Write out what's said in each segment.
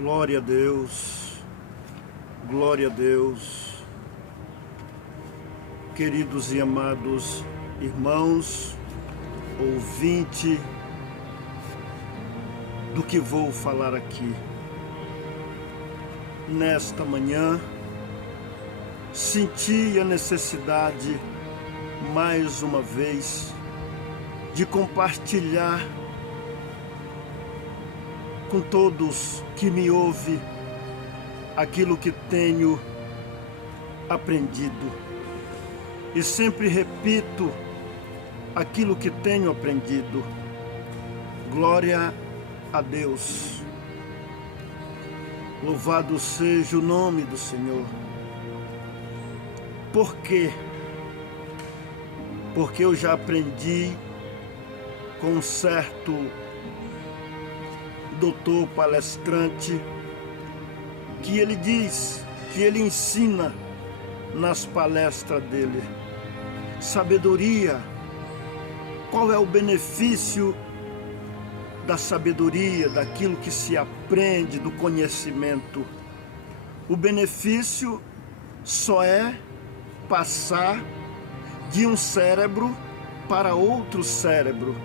Glória a Deus, glória a Deus. Queridos e amados irmãos, ouvinte do que vou falar aqui. Nesta manhã, senti a necessidade, mais uma vez, de compartilhar com todos que me ouvem aquilo que tenho aprendido. E sempre repito aquilo que tenho aprendido. Glória a Deus. Louvado seja o nome do Senhor. Por quê? Porque eu já aprendi com um certo doutor palestrante, que ele diz, que ele ensina nas palestras dele. Sabedoria. Qual é o benefício da sabedoria, daquilo que se aprende, do conhecimento? O benefício só é passar de um cérebro para outro cérebro.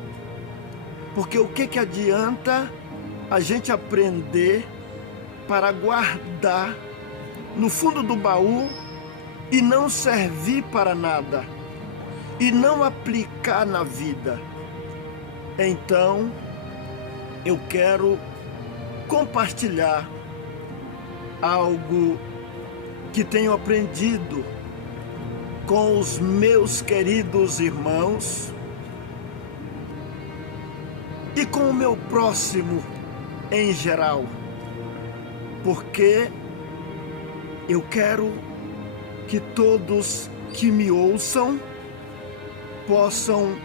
Porque o que adianta a gente aprender para guardar no fundo do baú e não servir para nada, e não aplicar na vida? Então, eu quero compartilhar algo que tenho aprendido com os meus queridos irmãos e com o meu próximo em geral, porque eu quero que todos que me ouçam possam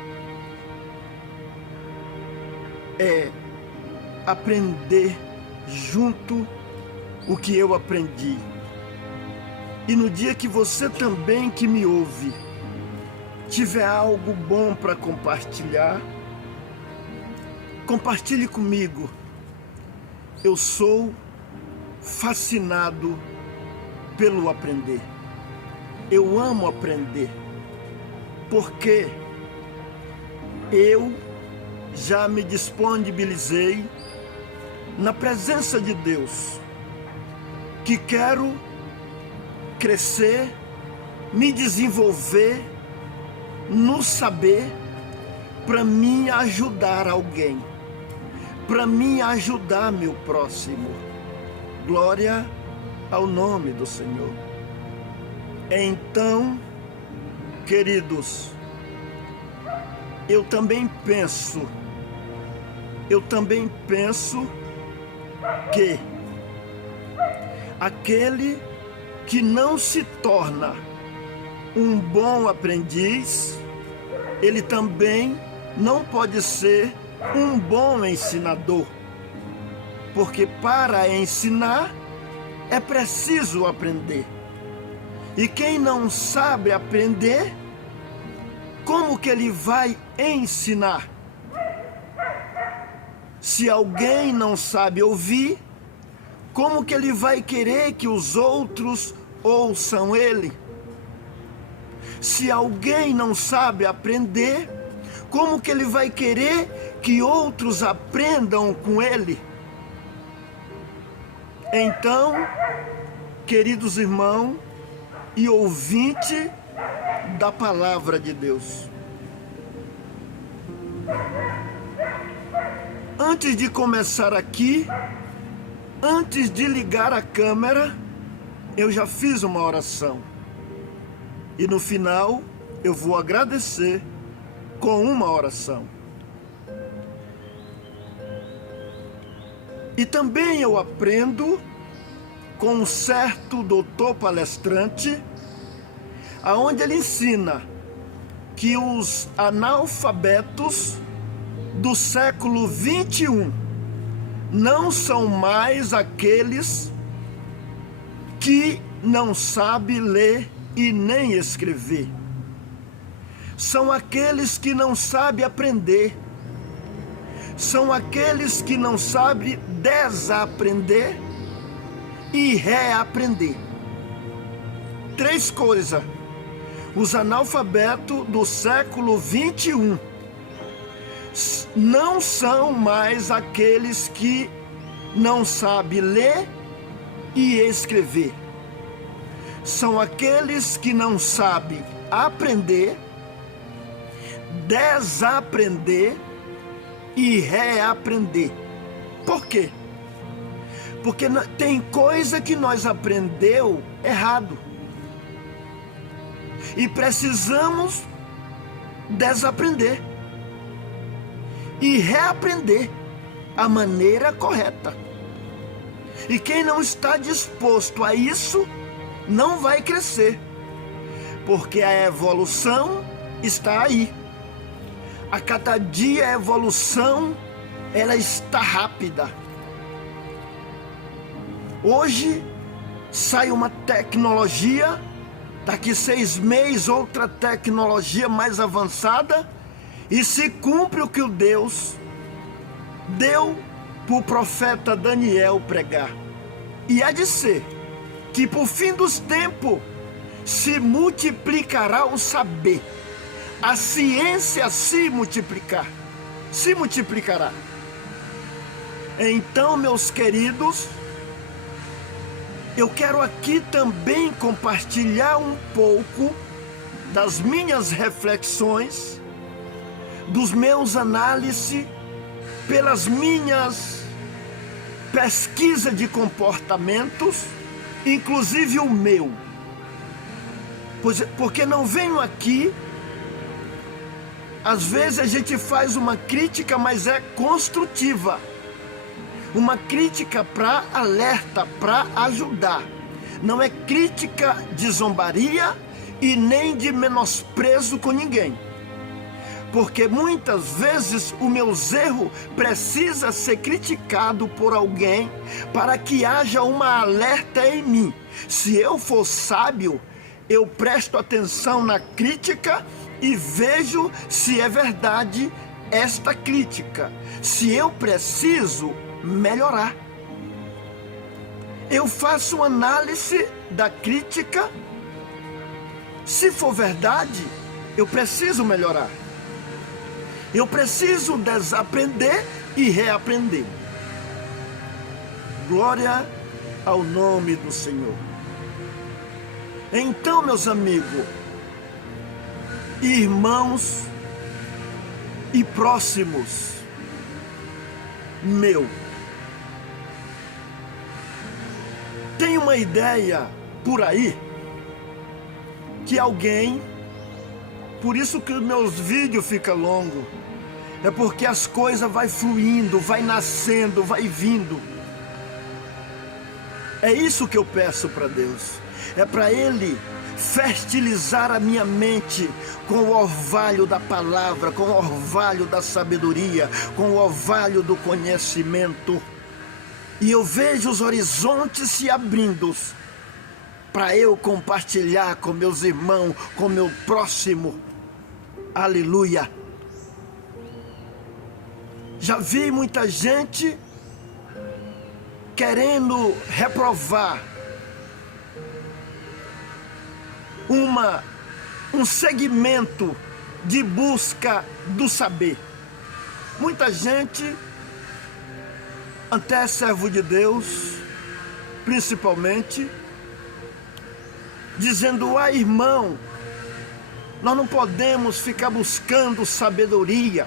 aprender junto o que eu aprendi. E no dia que você também que me ouve tiver algo bom para compartilhar, compartilhe comigo. Eu sou fascinado pelo aprender. Eu amo aprender, porque eu já me disponibilizei na presença de Deus, que quero crescer, me desenvolver no saber, para mim ajudar alguém, para mim ajudar meu próximo. Glória ao nome do Senhor. Então, queridos, eu também penso que aquele que não se torna um bom aprendiz, ele também não pode ser um bom ensinador, porque para ensinar é preciso aprender. E quem não sabe aprender, como que ele vai ensinar? Se alguém não sabe ouvir, como que ele vai querer que os outros ouçam ele? Se alguém não sabe aprender, como que ele vai querer que outros aprendam com ele? Então, queridos irmãos e ouvinte da palavra de Deus, antes de começar aqui, antes de ligar a câmera, eu já fiz uma oração. E no final, eu vou agradecer com uma oração. E também eu aprendo com um certo doutor palestrante, aonde ele ensina que os analfabetos do século 21 não são mais aqueles que não sabem ler e nem escrever. São aqueles que não sabem aprender. São aqueles que não sabem desaprender e reaprender. 3 coisas. Os analfabetos do século 21 não são mais aqueles que não sabem ler e escrever. São aqueles que não sabem aprender, desaprender e reaprender. Por quê? Porque tem coisa que nós aprendeu errado. E precisamos desaprender e reaprender a maneira correta. E quem não está disposto a isso, não vai crescer. Porque a evolução está aí. A cada dia a evolução, ela está rápida. Hoje sai uma tecnologia, daqui 6 meses outra tecnologia mais avançada, e se cumpre o que o Deus deu para o profeta Daniel pregar. E há de ser que por fim dos tempos se multiplicará o saber, a ciência se multiplicará. Então, meus queridos, eu quero aqui também compartilhar um pouco das minhas reflexões, dos meus análises, pelas minhas pesquisas de comportamentos, inclusive o meu. Porque não venho aqui, às vezes a gente faz uma crítica, mas é construtiva. Uma crítica para alerta, para ajudar. Não é crítica de zombaria e nem de menosprezo com ninguém. Porque muitas vezes o meu erro precisa ser criticado por alguém para que haja uma alerta em mim. Se eu for sábio, eu presto atenção na crítica e vejo se é verdade esta crítica. Se eu preciso melhorar, eu faço análise da crítica. Se for verdade, eu preciso melhorar. Eu preciso desaprender e reaprender. Glória ao nome do Senhor. Então, meus amigos, irmãos e próximos, tem uma ideia por aí que alguém, por isso que os meus vídeos ficam longos, é porque as coisas vai fluindo, vai nascendo, vai vindo. É isso que eu peço para Deus. É para Ele fertilizar a minha mente com o orvalho da palavra, com o orvalho da sabedoria, com o orvalho do conhecimento. E eu vejo os horizontes se abrindo para eu compartilhar com meus irmãos, com meu próximo. Aleluia. Já vi muita gente querendo reprovar um segmento de busca do saber. Muita gente, até servo de Deus, principalmente, dizendo: irmão, nós não podemos ficar buscando sabedoria,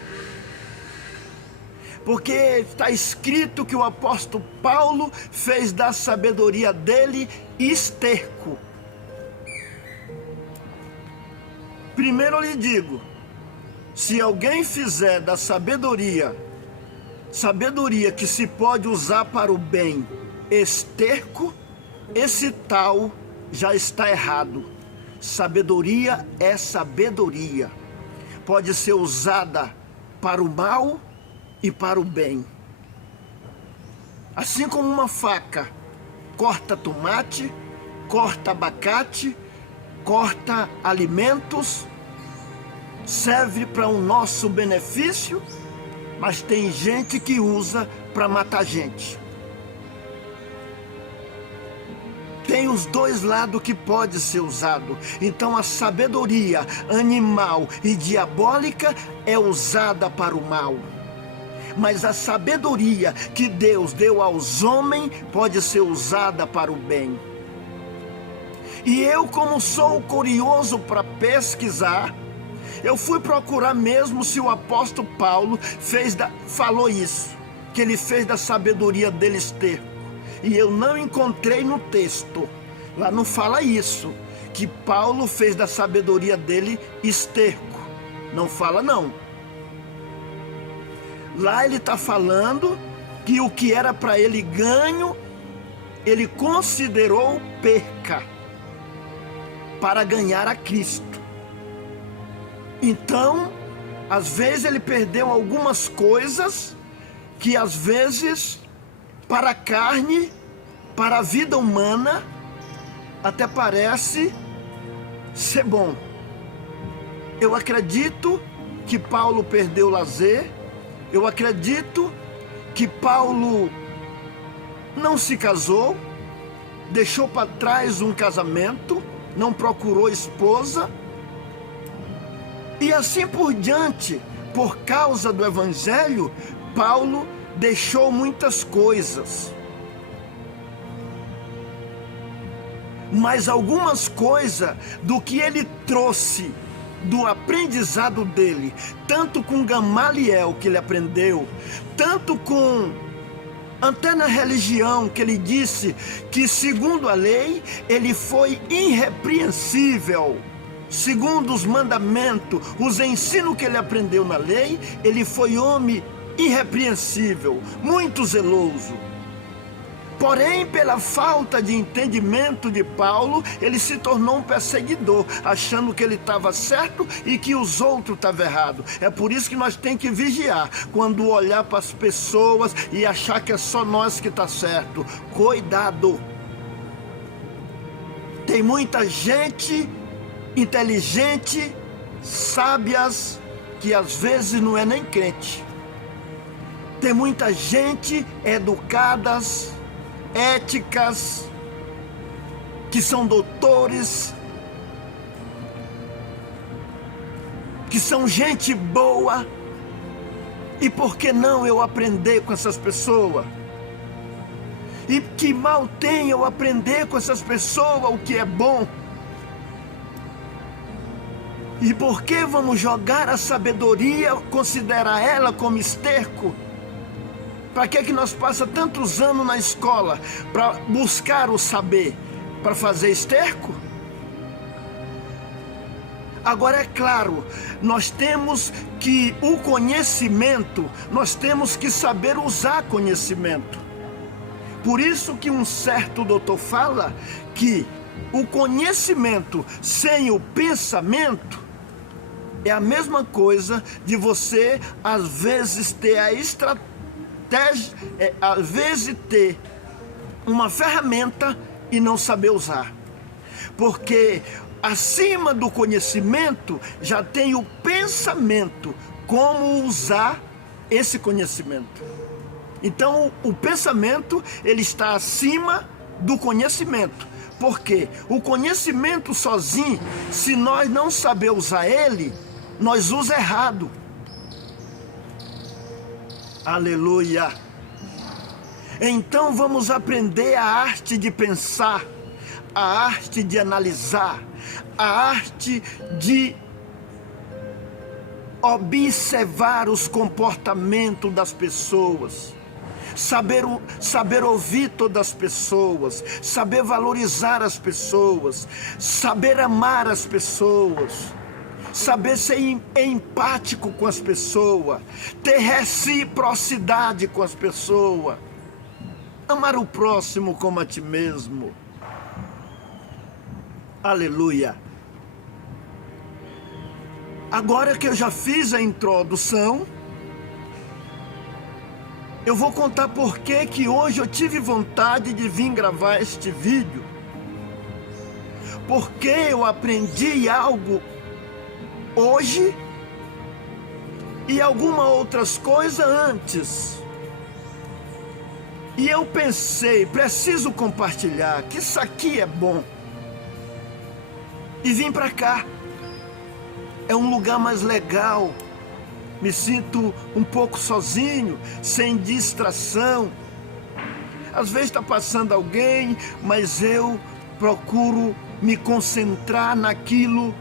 porque está escrito que o apóstolo Paulo fez da sabedoria dele esterco. Primeiro eu lhe digo, se alguém fizer da sabedoria que se pode usar para o bem, esterco, esse tal já está errado. Sabedoria é sabedoria. Pode ser usada para o mal e para o bem. Assim como uma faca corta tomate, corta abacate, corta alimentos, serve para o nosso benefício, mas tem gente que usa para matar gente. tem os dois lados que pode ser usado. Então a sabedoria animal e diabólica é usada para o mal. Mas a sabedoria que Deus deu aos homens pode ser usada para o bem. E eu, como sou curioso para pesquisar, eu fui procurar mesmo se o apóstolo Paulo falou isso, que ele fez da sabedoria dele esterco. E eu não encontrei no texto. Lá não fala isso, que Paulo fez da sabedoria dele esterco. Não fala não. Lá ele está falando que o que era para ele ganho, ele considerou perca para ganhar a Cristo. Então, às vezes ele perdeu algumas coisas que às vezes para a carne, para a vida humana, até parece ser bom. Eu acredito que Paulo perdeu o lazer. Eu acredito que Paulo não se casou, deixou para trás um casamento, não procurou esposa. E assim por diante, por causa do Evangelho, Paulo deixou muitas coisas. Mas algumas coisas do que ele trouxe do aprendizado dele, tanto com Gamaliel que ele aprendeu, tanto com até na religião que ele disse que segundo a lei ele foi irrepreensível, segundo os mandamentos, os ensinos que ele aprendeu na lei, ele foi homem irrepreensível, muito zeloso. Porém, pela falta de entendimento de Paulo, ele se tornou um perseguidor, achando que ele estava certo e que os outros estavam errados. É por isso que nós temos que vigiar, quando olhar para as pessoas e achar que é só nós que está certo. Cuidado! Tem muita gente inteligente, sábias, que às vezes não é nem crente. Tem muita gente educadas, éticas, que são doutores, que são gente boa. E por que não eu aprender com essas pessoas? E que mal tem eu aprender com essas pessoas o que é bom? E por que vamos jogar a sabedoria, considerar ela como esterco? Para que nós passamos tantos anos na escola para buscar o saber, para fazer esterco? Agora é claro, nós temos que o conhecimento, nós temos que saber usar conhecimento. Por isso que um certo doutor fala que o conhecimento sem o pensamento é a mesma coisa de você às vezes ter a estratégia, às vezes ter uma ferramenta e não saber usar. Porque acima do conhecimento já tem o pensamento, como usar esse conhecimento. Então o pensamento ele está acima do conhecimento. Porque o conhecimento sozinho, se nós não saber usar ele, nós usamos errado. Aleluia! Então vamos aprender a arte de pensar, a arte de analisar, a arte de observar os comportamentos das pessoas, saber ouvir todas as pessoas, saber valorizar as pessoas, saber amar as pessoas, saber ser empático com as pessoas, ter reciprocidade com as pessoas, amar o próximo como a ti mesmo. Aleluia! Agora que eu já fiz a introdução, eu vou contar por que hoje eu tive vontade de vir gravar este vídeo. Porque eu aprendi algo hoje e algumas outras coisas antes. E eu pensei, preciso compartilhar, que isso aqui é bom. E vim para cá. É um lugar mais legal. Me sinto um pouco sozinho, sem distração. Às vezes está passando alguém, mas eu procuro me concentrar naquilo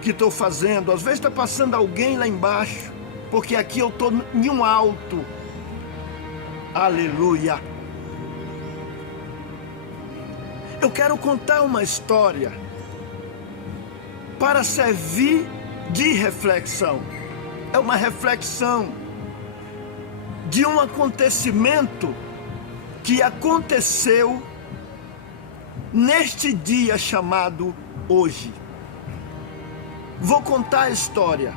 que estou fazendo. Às vezes está passando alguém lá embaixo, porque aqui eu estou em um alto. Aleluia! Eu quero contar uma história para servir de reflexão. É uma reflexão de um acontecimento que aconteceu neste dia chamado hoje. Vou contar a história.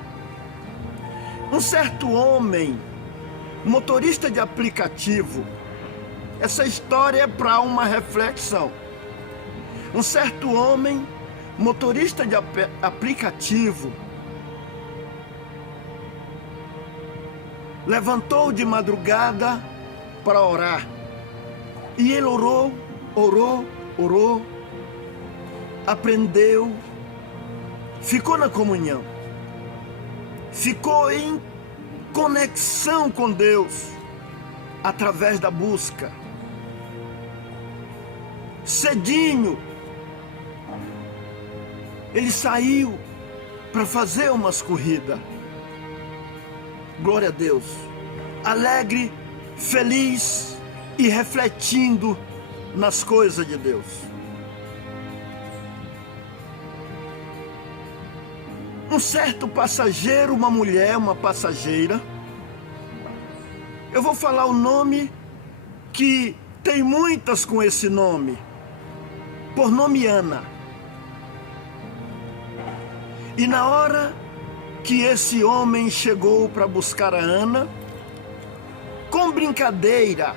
Um certo homem, motorista de aplicativo, essa história é para uma reflexão. Um certo homem, motorista de aplicativo, levantou de madrugada para orar. E ele orou, aprendeu, ficou na comunhão, ficou em conexão com Deus através da busca. Cedinho, ele saiu para fazer umas corridas. Glória a Deus. Alegre, feliz e refletindo nas coisas de Deus. Um certo passageiro, uma mulher, uma passageira. Eu vou falar o nome que tem muitas com esse nome. Por nome Ana. E na hora que esse homem chegou para buscar a Ana, com brincadeira,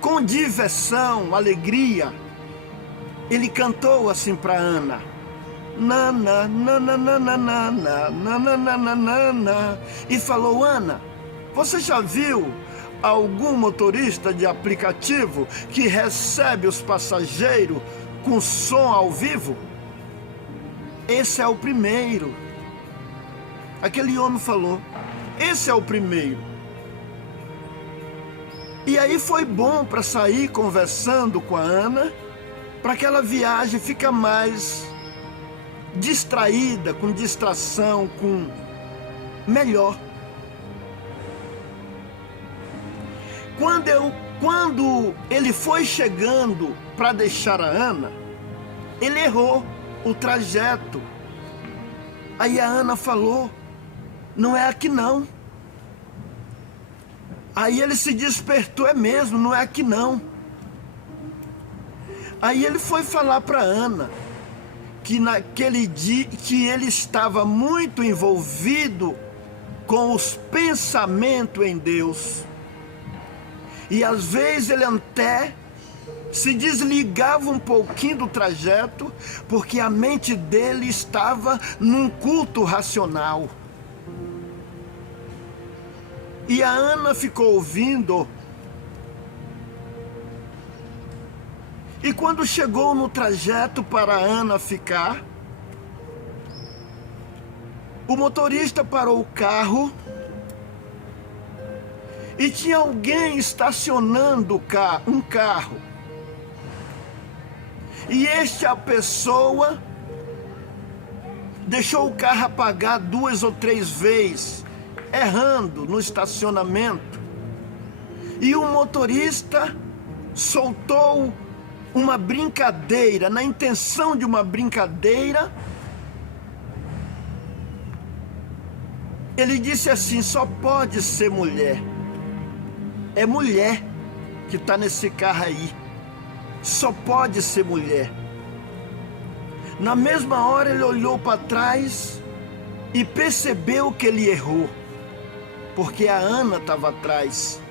com diversão, alegria, ele cantou assim para Ana: nana, nana, nana, nana, nana, nana, nana, e falou: Ana, você já viu algum motorista de aplicativo que recebe os passageiros com som ao vivo? Esse é o primeiro. Aquele homem falou: esse é o primeiro. E aí foi bom para sair conversando com a Ana, para aquela viagem ficar mais distraída, com distração, com melhor. Quando ele foi chegando para deixar a Ana, ele errou o trajeto. Aí a Ana falou: não é aqui não. Aí ele se despertou: é mesmo, não é aqui não. Aí ele foi falar para Ana que naquele dia que ele estava muito envolvido com os pensamentos em Deus. E às vezes ele até se desligava um pouquinho do trajeto, porque a mente dele estava num culto racional. E a Ana ficou ouvindo. E quando chegou no trajeto para a Ana ficar, o motorista parou o carro e tinha alguém estacionando um carro. E esta pessoa deixou o carro apagar 2 ou 3 vezes, errando no estacionamento. E o motorista soltou uma brincadeira, na intenção de uma brincadeira. Ele disse assim: só pode ser mulher. É mulher que está nesse carro aí. Só pode ser mulher. Na mesma hora ele olhou para trás e percebeu que ele errou, porque a Ana estava atrás.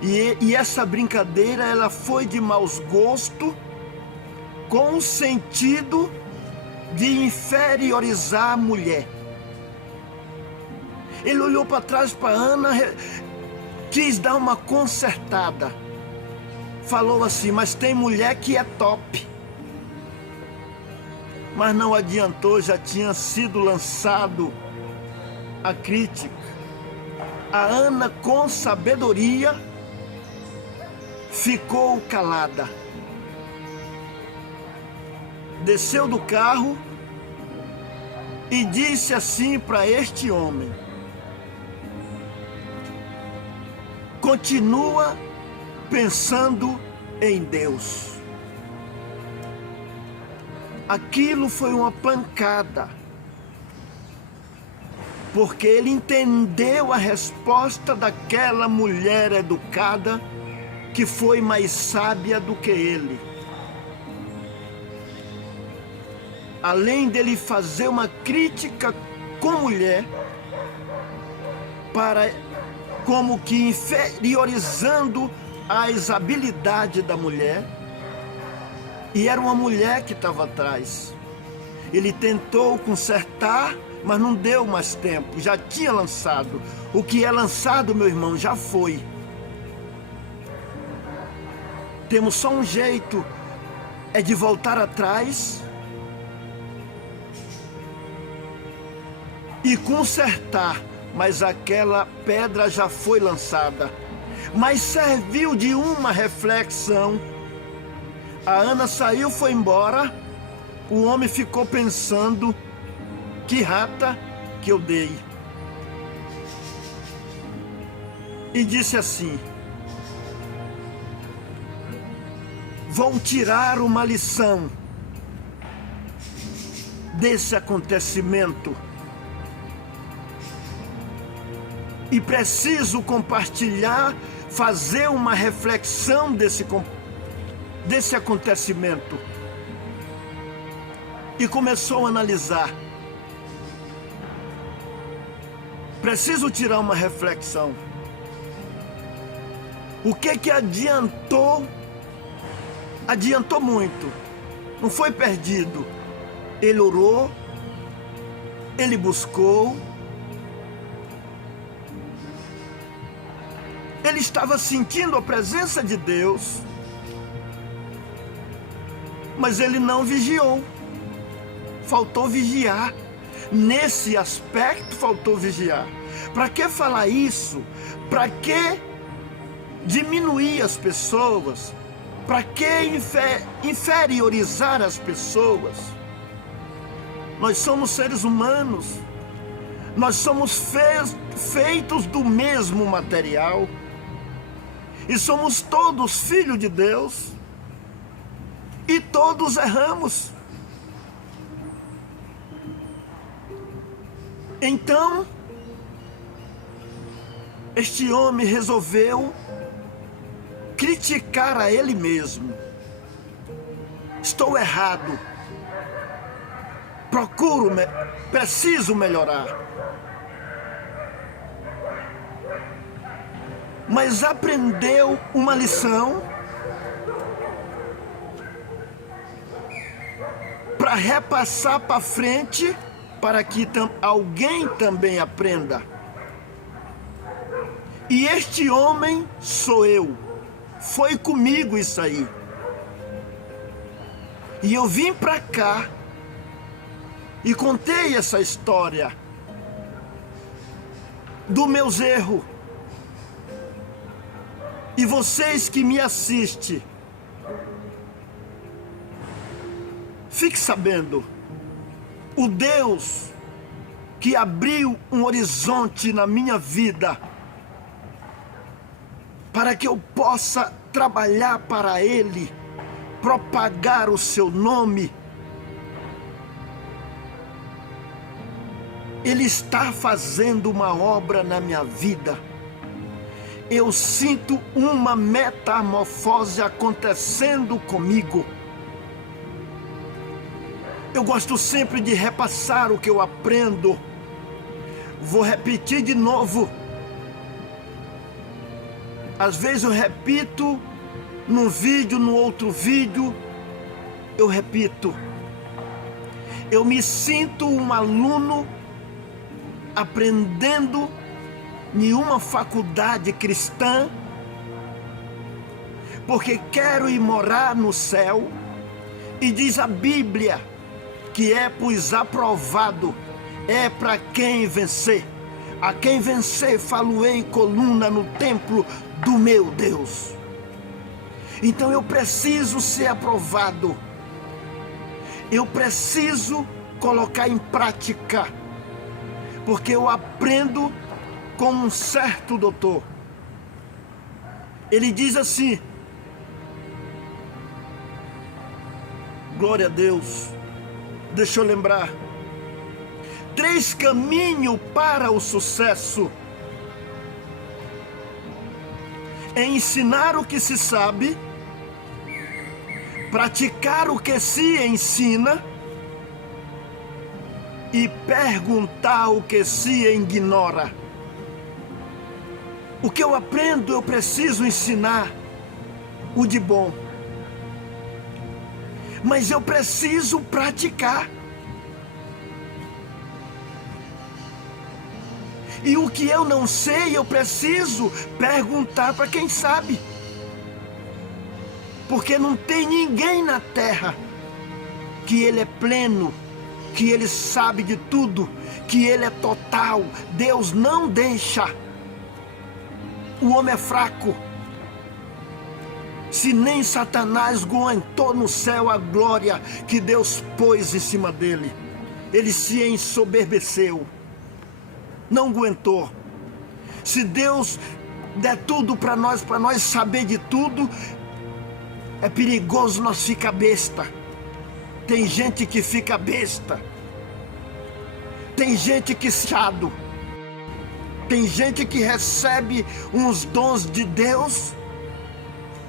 E essa brincadeira, ela foi de maus gosto, com o sentido de inferiorizar a mulher. Ele olhou para trás para Ana quis dar uma consertada. Falou assim: mas tem mulher que é top. Mas não adiantou, já tinha sido lançado a crítica. A Ana, com sabedoria, ficou calada. Desceu do carro e disse assim para este homem: continua pensando em Deus. Aquilo foi uma pancada, porque ele entendeu a resposta daquela mulher educada, que foi mais sábia do que ele. Além dele fazer uma crítica com mulher, como que inferiorizando as habilidades da mulher, e era uma mulher que estava atrás. Ele tentou consertar, mas não deu mais tempo, já tinha lançado. O que é lançado, meu irmão, já foi. Temos só um jeito, é de voltar atrás e consertar, mas aquela pedra já foi lançada. Mas serviu de uma reflexão. A Ana saiu, foi embora. O homem ficou pensando: que rata que eu dei. E disse assim: vou tirar uma lição desse acontecimento. E preciso compartilhar, fazer uma reflexão desse acontecimento. E começou a analisar. Preciso tirar uma reflexão. O que adiantou? Adiantou muito. Não foi perdido. Ele orou, ele buscou. Ele estava sentindo a presença de Deus, mas ele não vigiou. Faltou vigiar. Nesse aspecto, faltou vigiar. Para que falar isso? Para que diminuir as pessoas? Para que inferiorizar as pessoas? Nós somos seres humanos. Nós somos feitos do mesmo material. E somos todos filhos de Deus. E todos erramos. Então, este homem resolveu criticar a ele mesmo. Estou errado. Preciso melhorar. Mas aprendeu uma lição para repassar para frente, para que alguém também aprenda. E este homem sou eu. Foi comigo isso aí. E eu vim para cá e contei essa história dos meus erros. E vocês que me assistem, fique sabendo, o Deus que abriu um horizonte na minha vida, para que eu possa trabalhar para Ele, propagar o seu nome, Ele está fazendo uma obra na minha vida. Eu sinto uma metamorfose acontecendo comigo. Eu gosto sempre de repassar o que eu aprendo. Vou repetir de novo. Às vezes eu repito num vídeo, no outro vídeo, eu repito. Eu me sinto um aluno aprendendo nenhuma faculdade cristã, porque quero ir morar no céu. E diz a Bíblia que é, pois, aprovado é para quem vencer. A quem vencer falo-ei coluna no templo do meu Deus. Então eu preciso ser aprovado. Eu preciso colocar em prática, porque eu aprendo com um certo doutor. Ele diz assim, glória a Deus, deixa eu lembrar, 3 caminhos para o sucesso: é ensinar o que se sabe, praticar o que se ensina e perguntar o que se ignora. O que eu aprendo, eu preciso ensinar o de bom, mas eu preciso praticar. E o que eu não sei, eu preciso perguntar para quem sabe. Porque não tem ninguém na terra que ele é pleno, que ele sabe de tudo, que ele é total. Deus não deixa. O homem é fraco. Se nem Satanás aguentou no céu a glória que Deus pôs em cima dele, ele se ensoberbeceu, não aguentou. Se Deus der tudo para nós saber de tudo, é perigoso nós ficar besta. Tem gente que fica besta, tem gente que chado, tem gente que recebe uns dons de Deus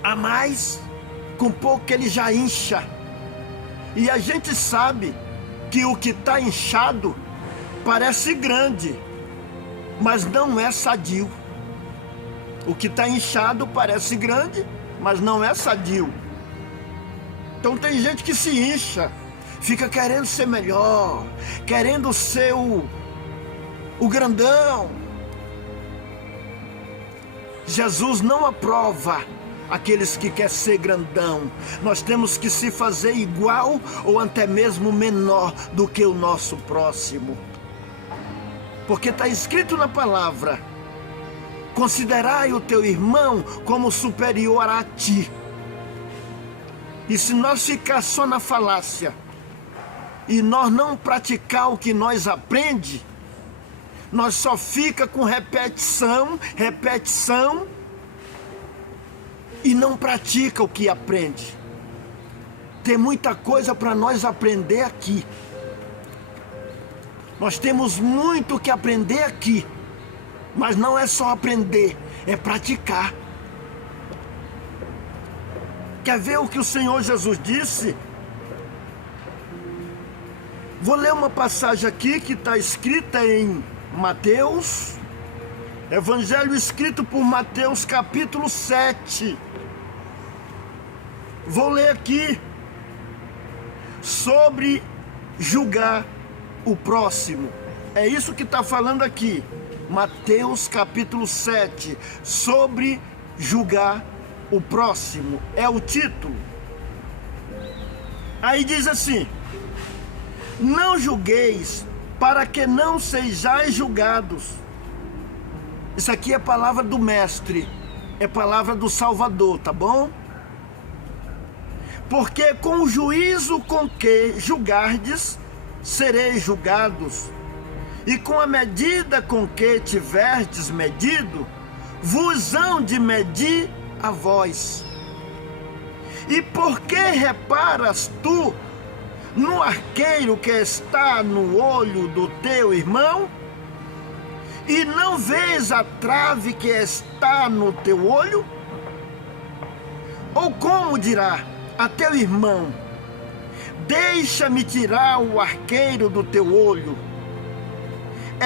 a mais, com pouco que ele já incha. E a gente sabe que o que está inchado parece grande, mas não é sadio. O que está inchado parece grande, mas não é sadio. Então tem gente que se incha, fica querendo ser melhor, querendo ser o grandão. Jesus não aprova aqueles que querem ser grandão. Nós temos que se fazer igual ou até mesmo menor do que o nosso próximo. Porque está escrito na palavra: considerai o teu irmão como superior a ti. E se nós ficar só na falácia e nós não praticar o que nós aprende, nós só fica com repetição e não pratica o que aprende. Tem muita coisa para nós aprender aqui. Nós temos muito que aprender aqui, mas não é só aprender, é praticar. Quer ver o que o Senhor Jesus disse? Vou ler uma passagem aqui que está escrita em Mateus, Evangelho escrito por Mateus, capítulo 7. Vou ler aqui sobre julgar o próximo. É isso que está falando aqui. Mateus capítulo 7, sobre julgar o próximo. É o título. Aí diz assim: não julgueis, para que não sejais julgados. Isso aqui é palavra do mestre, é palavra do Salvador, tá bom? Porque com o juízo com que julgardes, sereis julgados, e com a medida com que tiverdes medido, vos hão de medir a vós. E por que reparas tu no arqueiro que está no olho do teu irmão, e não vês a trave que está no teu olho? Ou como dirá a teu irmão: deixa-me tirar o arqueiro do teu olho,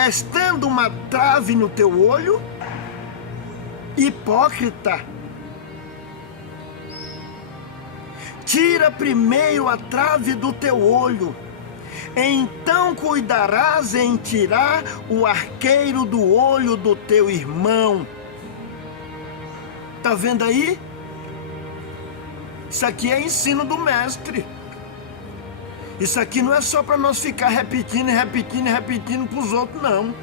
estando uma trave no teu olho? Hipócrita, tira primeiro a trave do teu olho, Então cuidarás em tirar o arqueiro do olho do teu irmão. Está vendo aí? Isso aqui é ensino do mestre. Isso aqui não é só para nós ficar repetindo e repetindo e repetindo para os outros, não.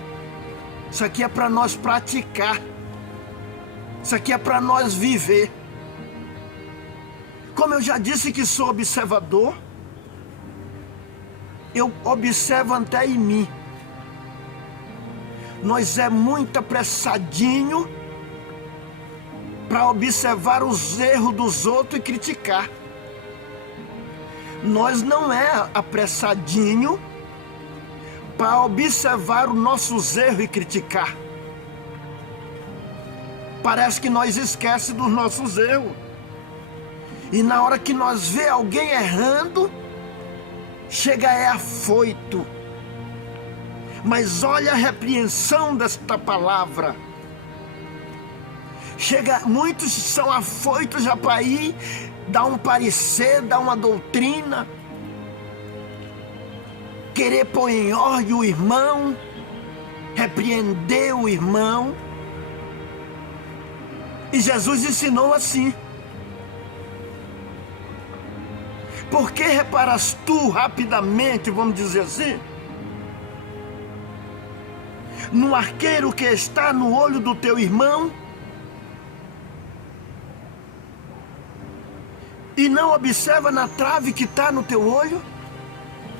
Isso aqui é para nós praticar. Isso aqui é para nós viver. Como eu já disse que sou observador, eu observo até em mim. Nós é muito apressadinho para observar os erros dos outros e criticar. Nós não é apressadinho para observar os nossos erros e criticar. Parece que nós esquecemos dos nossos erros. E na hora que nós vê alguém errando, chega afoito. Mas olha a repreensão desta palavra. Muitos são afoitos já para ir dar um parecer, dar uma doutrina, querer pôr em ordem o irmão, repreender o irmão. E Jesus ensinou assim. Por que reparas tu rapidamente, vamos dizer assim, no arqueiro que está no olho do teu irmão, e não observa na trave que está no teu olho?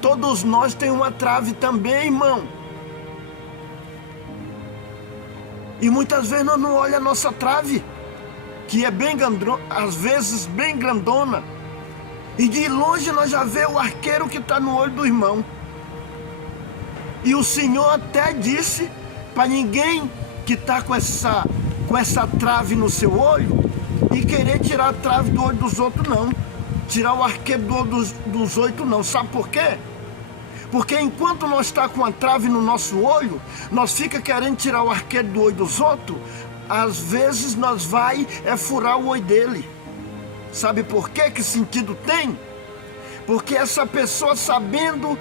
Todos nós temos uma trave também, irmão. E muitas vezes nós não olhamos a nossa trave, que é bem grandona, às vezes bem grandona. E de longe nós já vemos o arqueiro que está no olho do irmão. E o Senhor até disse para ninguém que está com essa trave no seu olho e querer tirar a trave do olho dos outros, não. Tirar o arqueiro do olho dos outros, não. Sabe por quê? Porque enquanto nós está com a trave no nosso olho, nós fica querendo tirar o arqueiro do olho dos outros, às vezes nós vai furar o olho dele. Sabe por quê? Que sentido tem? Porque essa pessoa, sabendo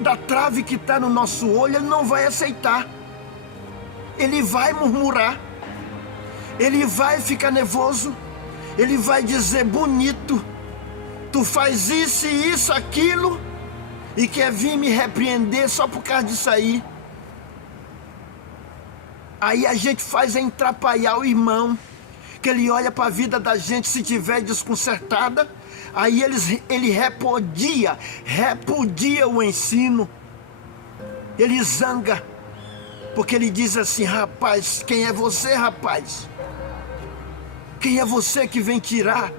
da trave que está no nosso olho, ele não vai aceitar. Ele vai murmurar. Ele vai ficar nervoso. Ele vai dizer: bonito, tu faz isso e isso, aquilo, e quer vir me repreender só por causa disso aí. Aí a gente faz atrapalhar o irmão, que ele olha para a vida da gente, se tiver desconcertada, aí ele repudia o ensino, ele zanga, porque ele diz assim: rapaz, quem é você, rapaz? Quem é você que vem tirar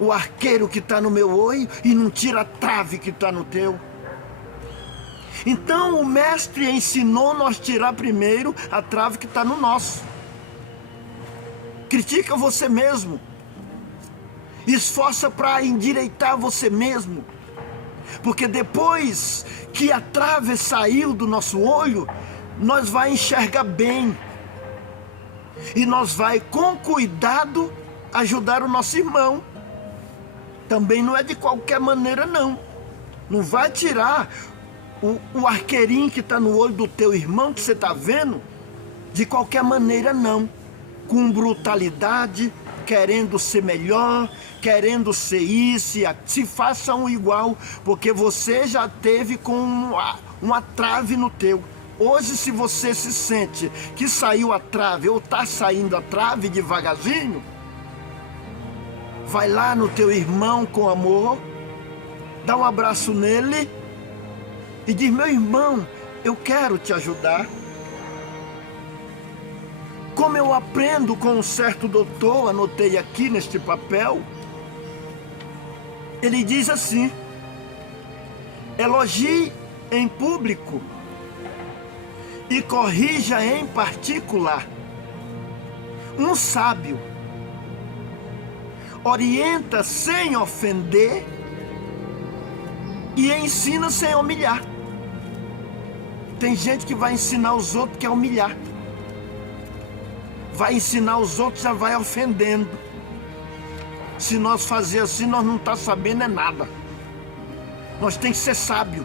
o arqueiro que está no meu olho e não tira a trave que está no teu? Então o mestre ensinou nós tirar primeiro a trave que está no nosso. Critica você mesmo. Esforça para endireitar você mesmo. Porque depois que a trave saiu do nosso olho, nós vai enxergar bem. E nós vai com cuidado ajudar o nosso irmão. Também não é de qualquer maneira, não. Não vai tirar o arqueirinho que está no olho do teu irmão, que você está vendo, de qualquer maneira, não. Com brutalidade, querendo ser melhor, querendo ser isso e se façam igual, porque você já teve com uma trave no teu. Hoje, se você se sente que saiu a trave ou está saindo a trave devagarzinho, vai lá no teu irmão com amor, dá um abraço nele e diz: meu irmão, eu quero te ajudar. Como eu aprendo com um certo doutor, anotei aqui neste papel, ele diz assim: elogie em público e corrija em particular. Um sábio orienta sem ofender e ensina sem humilhar. Tem gente que vai ensinar os outros que é humilhar. Vai ensinar os outros, já vai ofendendo. Se nós fazer assim, nós não tá sabendo é nada. Nós tem que ser sábio,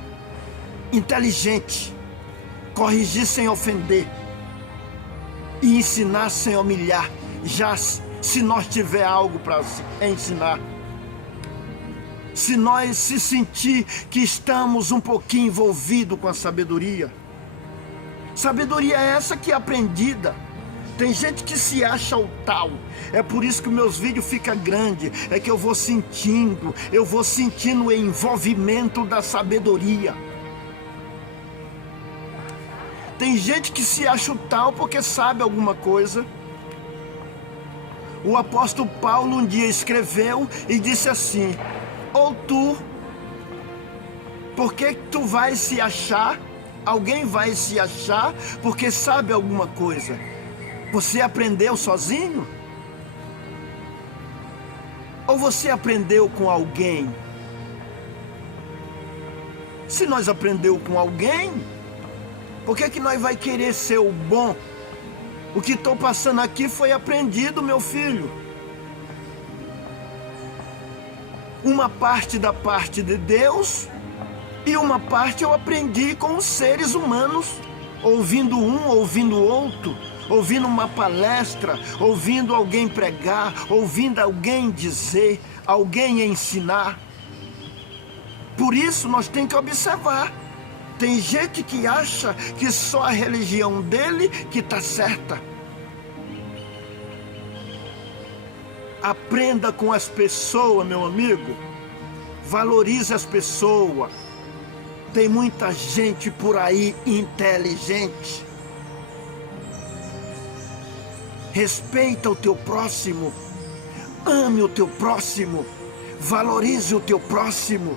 inteligente, corrigir sem ofender e ensinar sem humilhar, já se nós tiver algo para ensinar. Se nós se sentir que estamos um pouquinho envolvidos com a sabedoria. Sabedoria é essa que é aprendida. Tem gente que se acha o tal. É por isso que meus vídeos ficam grandes. É que eu vou sentindo o envolvimento da sabedoria. Tem gente que se acha o tal porque sabe alguma coisa. O apóstolo Paulo um dia escreveu e disse assim: ou tu, por que tu vai se achar? Alguém vai se achar porque sabe alguma coisa. Você aprendeu sozinho? Ou você aprendeu com alguém? Se nós aprendeu com alguém, por que nós vai querer ser o bom? O que estou passando aqui foi aprendido, meu filho. Uma parte da parte de Deus e uma parte eu aprendi com os seres humanos, ouvindo um, ouvindo outro, ouvindo uma palestra, ouvindo alguém pregar, ouvindo alguém dizer, alguém ensinar. Por isso nós temos que observar. Tem gente que acha que só a religião dele que está certa. Aprenda com as pessoas, meu amigo. Valorize as pessoas. Tem muita gente por aí inteligente. Respeita o teu próximo. Ame o teu próximo. Valorize o teu próximo.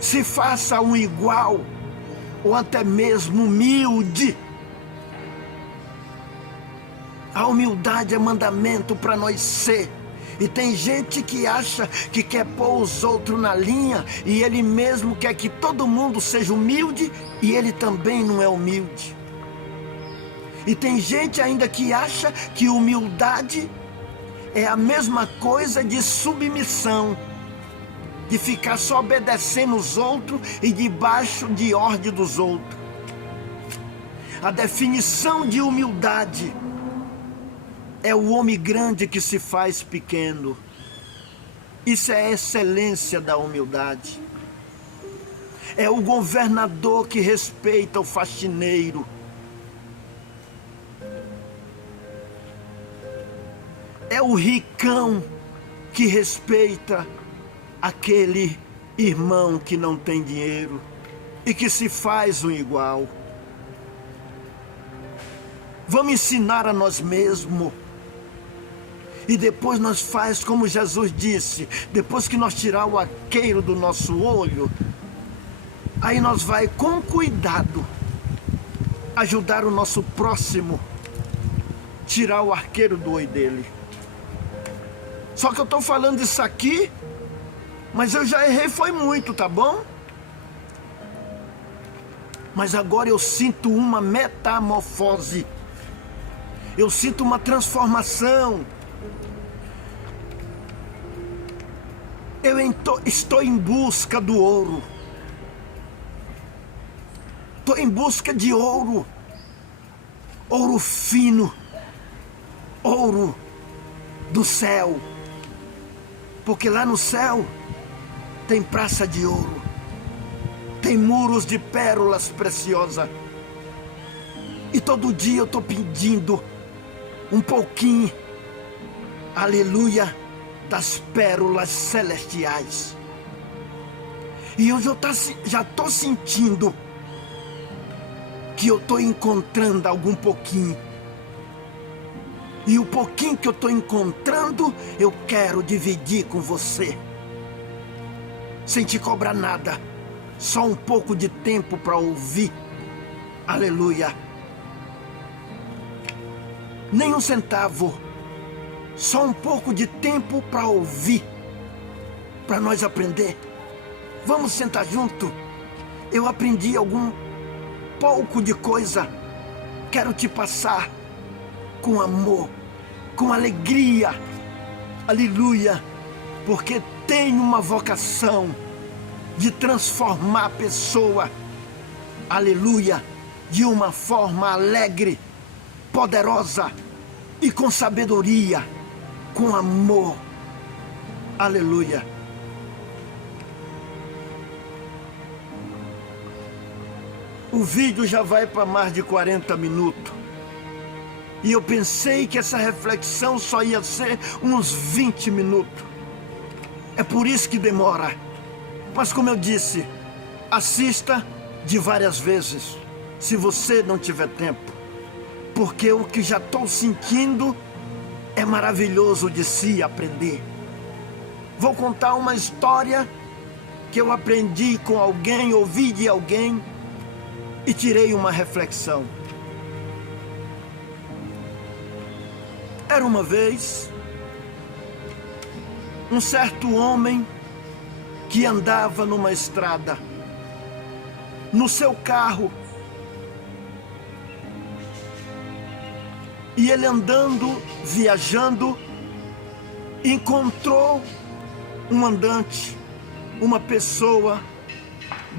Se faça um igual, ou até mesmo humilde. A humildade é mandamento para nós ser. E tem gente que acha que quer pôr os outros na linha, e ele mesmo quer que todo mundo seja humilde, e ele também não é humilde. E tem gente ainda que acha que humildade é a mesma coisa de submissão, de ficar só obedecendo os outros e debaixo de ordem dos outros. A definição de humildade é o homem grande que se faz pequeno. Isso é a excelência da humildade. É o governador que respeita o faxineiro. É o ricão que respeita aquele irmão que não tem dinheiro e que se faz um igual. Vamos ensinar a nós mesmos. E depois nós faz como Jesus disse. Depois que nós tirar o arqueiro do nosso olho, aí nós vai com cuidado ajudar o nosso próximo, tirar o arqueiro do olho dele. Só que eu estou falando isso aqui, mas eu já errei foi muito, tá bom? Mas agora eu sinto uma metamorfose. Eu sinto uma transformação. Eu estou em busca do ouro. Estou em busca de ouro. Ouro fino. Ouro do céu. Porque lá no céu tem praça de ouro. Tem muros de pérolas preciosas. E todo dia eu estou pedindo um pouquinho, aleluia, das pérolas celestiais. E eu já estou sentindo que eu estou encontrando algum pouquinho. E o pouquinho que eu estou encontrando, eu quero dividir com você. Sem te cobrar nada. Só um pouco de tempo para ouvir. Aleluia. Nem um centavo. Só um pouco de tempo para ouvir. Para nós aprender. Vamos sentar junto. Eu aprendi algum pouco de coisa. Quero te passar com amor, com alegria, aleluia, porque tem uma vocação de transformar a pessoa, aleluia, de uma forma alegre, poderosa e com sabedoria, com amor, aleluia. O vídeo já vai para mais de 40 minutos. E eu pensei que essa reflexão só ia ser uns 20 minutos. É por isso que demora. Mas como eu disse, assista de várias vezes, se você não tiver tempo. Porque o que já estou sentindo é maravilhoso de se aprender. Vou contar uma história que eu aprendi com alguém, ouvi de alguém e tirei uma reflexão. Era uma vez um certo homem que andava numa estrada, no seu carro, e ele andando, viajando, encontrou um andante, uma pessoa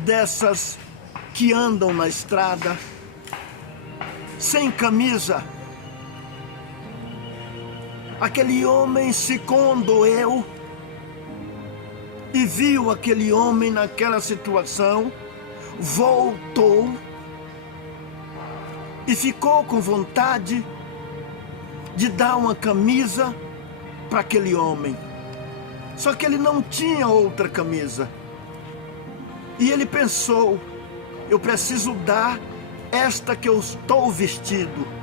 dessas que andam na estrada, sem camisa. Aquele homem se condoeu e viu aquele homem naquela situação, voltou e ficou com vontade de dar uma camisa para aquele homem. Só que ele não tinha outra camisa. E ele pensou, eu preciso dar esta que eu estou vestido.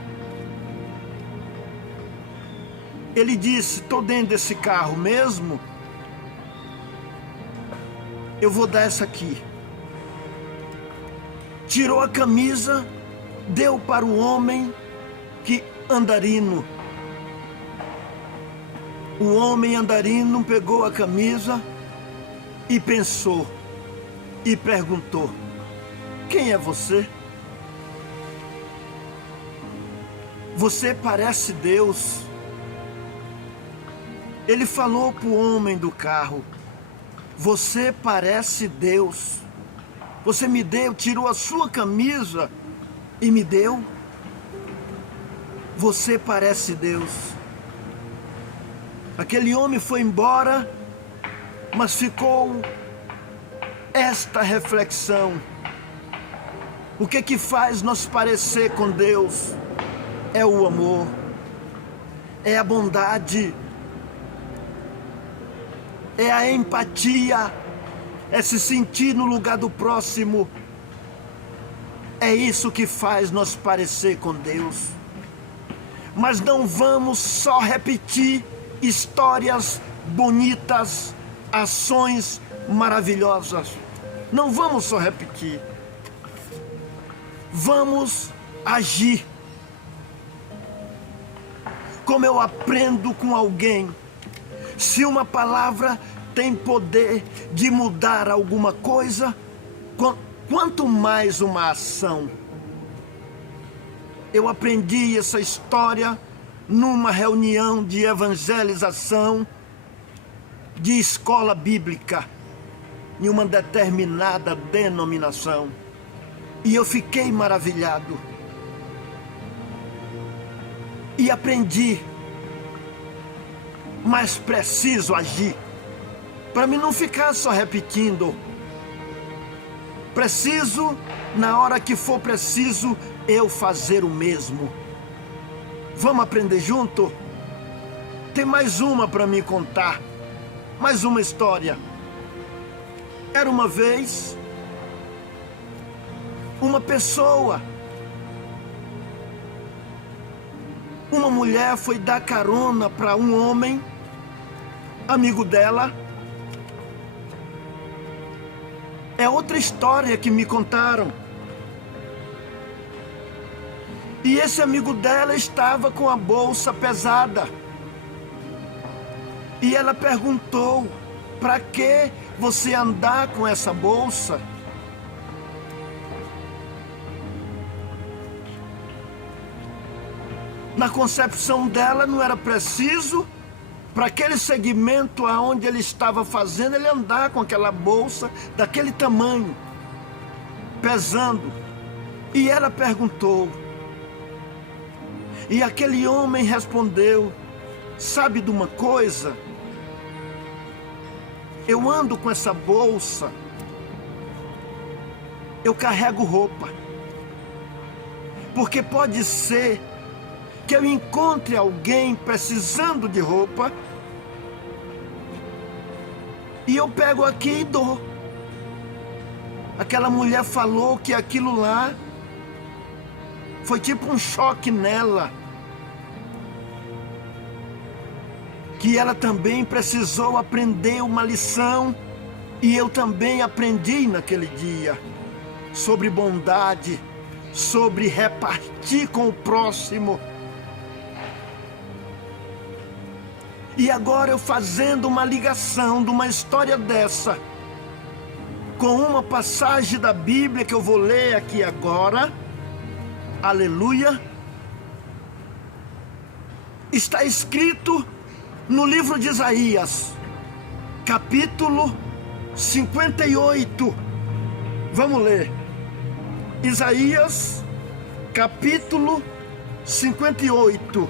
Ele disse, estou dentro desse carro mesmo, eu vou dar essa aqui. Tirou a camisa, deu para o homem que andarino. O homem andarino pegou a camisa e pensou, e perguntou, quem é você? Você parece Deus. Ele falou para o homem do carro, você parece Deus. Você me deu, tirou a sua camisa e me deu. Você parece Deus. Aquele homem foi embora, mas ficou esta reflexão. O que faz nós parecer com Deus? É o amor, é a bondade, é a empatia, é se sentir no lugar do próximo. É isso que faz nós parecer com Deus. Mas não vamos só repetir histórias bonitas, ações maravilhosas. Não vamos só repetir. Vamos agir. Como eu aprendo com alguém, se uma palavra tem poder de mudar alguma coisa, quanto mais uma ação. Eu aprendi essa história numa reunião de evangelização de escola bíblica, em uma determinada denominação. E eu fiquei maravilhado. E aprendi, mas preciso agir, para mim não ficar só repetindo. Preciso, na hora que for preciso, eu fazer o mesmo. Vamos aprender junto? Tem mais uma para me contar, mais uma história. Era uma vez uma pessoa, uma mulher foi dar carona para um homem, amigo dela. É outra história que me contaram. E esse amigo dela estava com a bolsa pesada. E ela perguntou, para que você andar com essa bolsa? Na concepção dela não era preciso para aquele segmento aonde ele estava fazendo, ele andar com aquela bolsa daquele tamanho, pesando. E ela perguntou, e aquele homem respondeu: sabe de uma coisa? Eu ando com essa bolsa, eu carrego roupa, porque pode ser que eu encontre alguém precisando de roupa, e eu pego aqui e dou. Aquela mulher falou que aquilo lá foi tipo um choque nela, que ela também precisou aprender uma lição, e eu também aprendi naquele dia, sobre bondade, sobre repartir com o próximo. E agora eu fazendo uma ligação de uma história dessa, com uma passagem da Bíblia que eu vou ler aqui agora, aleluia, está escrito no livro de Isaías, capítulo 58, vamos ler, Isaías, capítulo 58,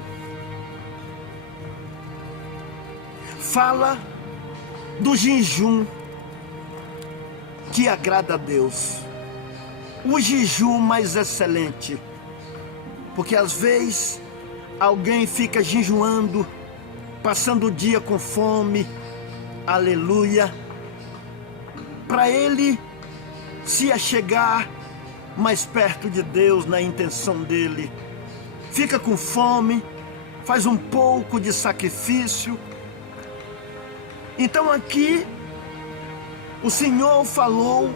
fala do jejum que agrada a Deus, o jejum mais excelente, porque às vezes alguém fica jejuando, passando o dia com fome, aleluia, para ele se achegar mais perto de Deus na intenção dele, fica com fome, faz um pouco de sacrifício. Então aqui o Senhor falou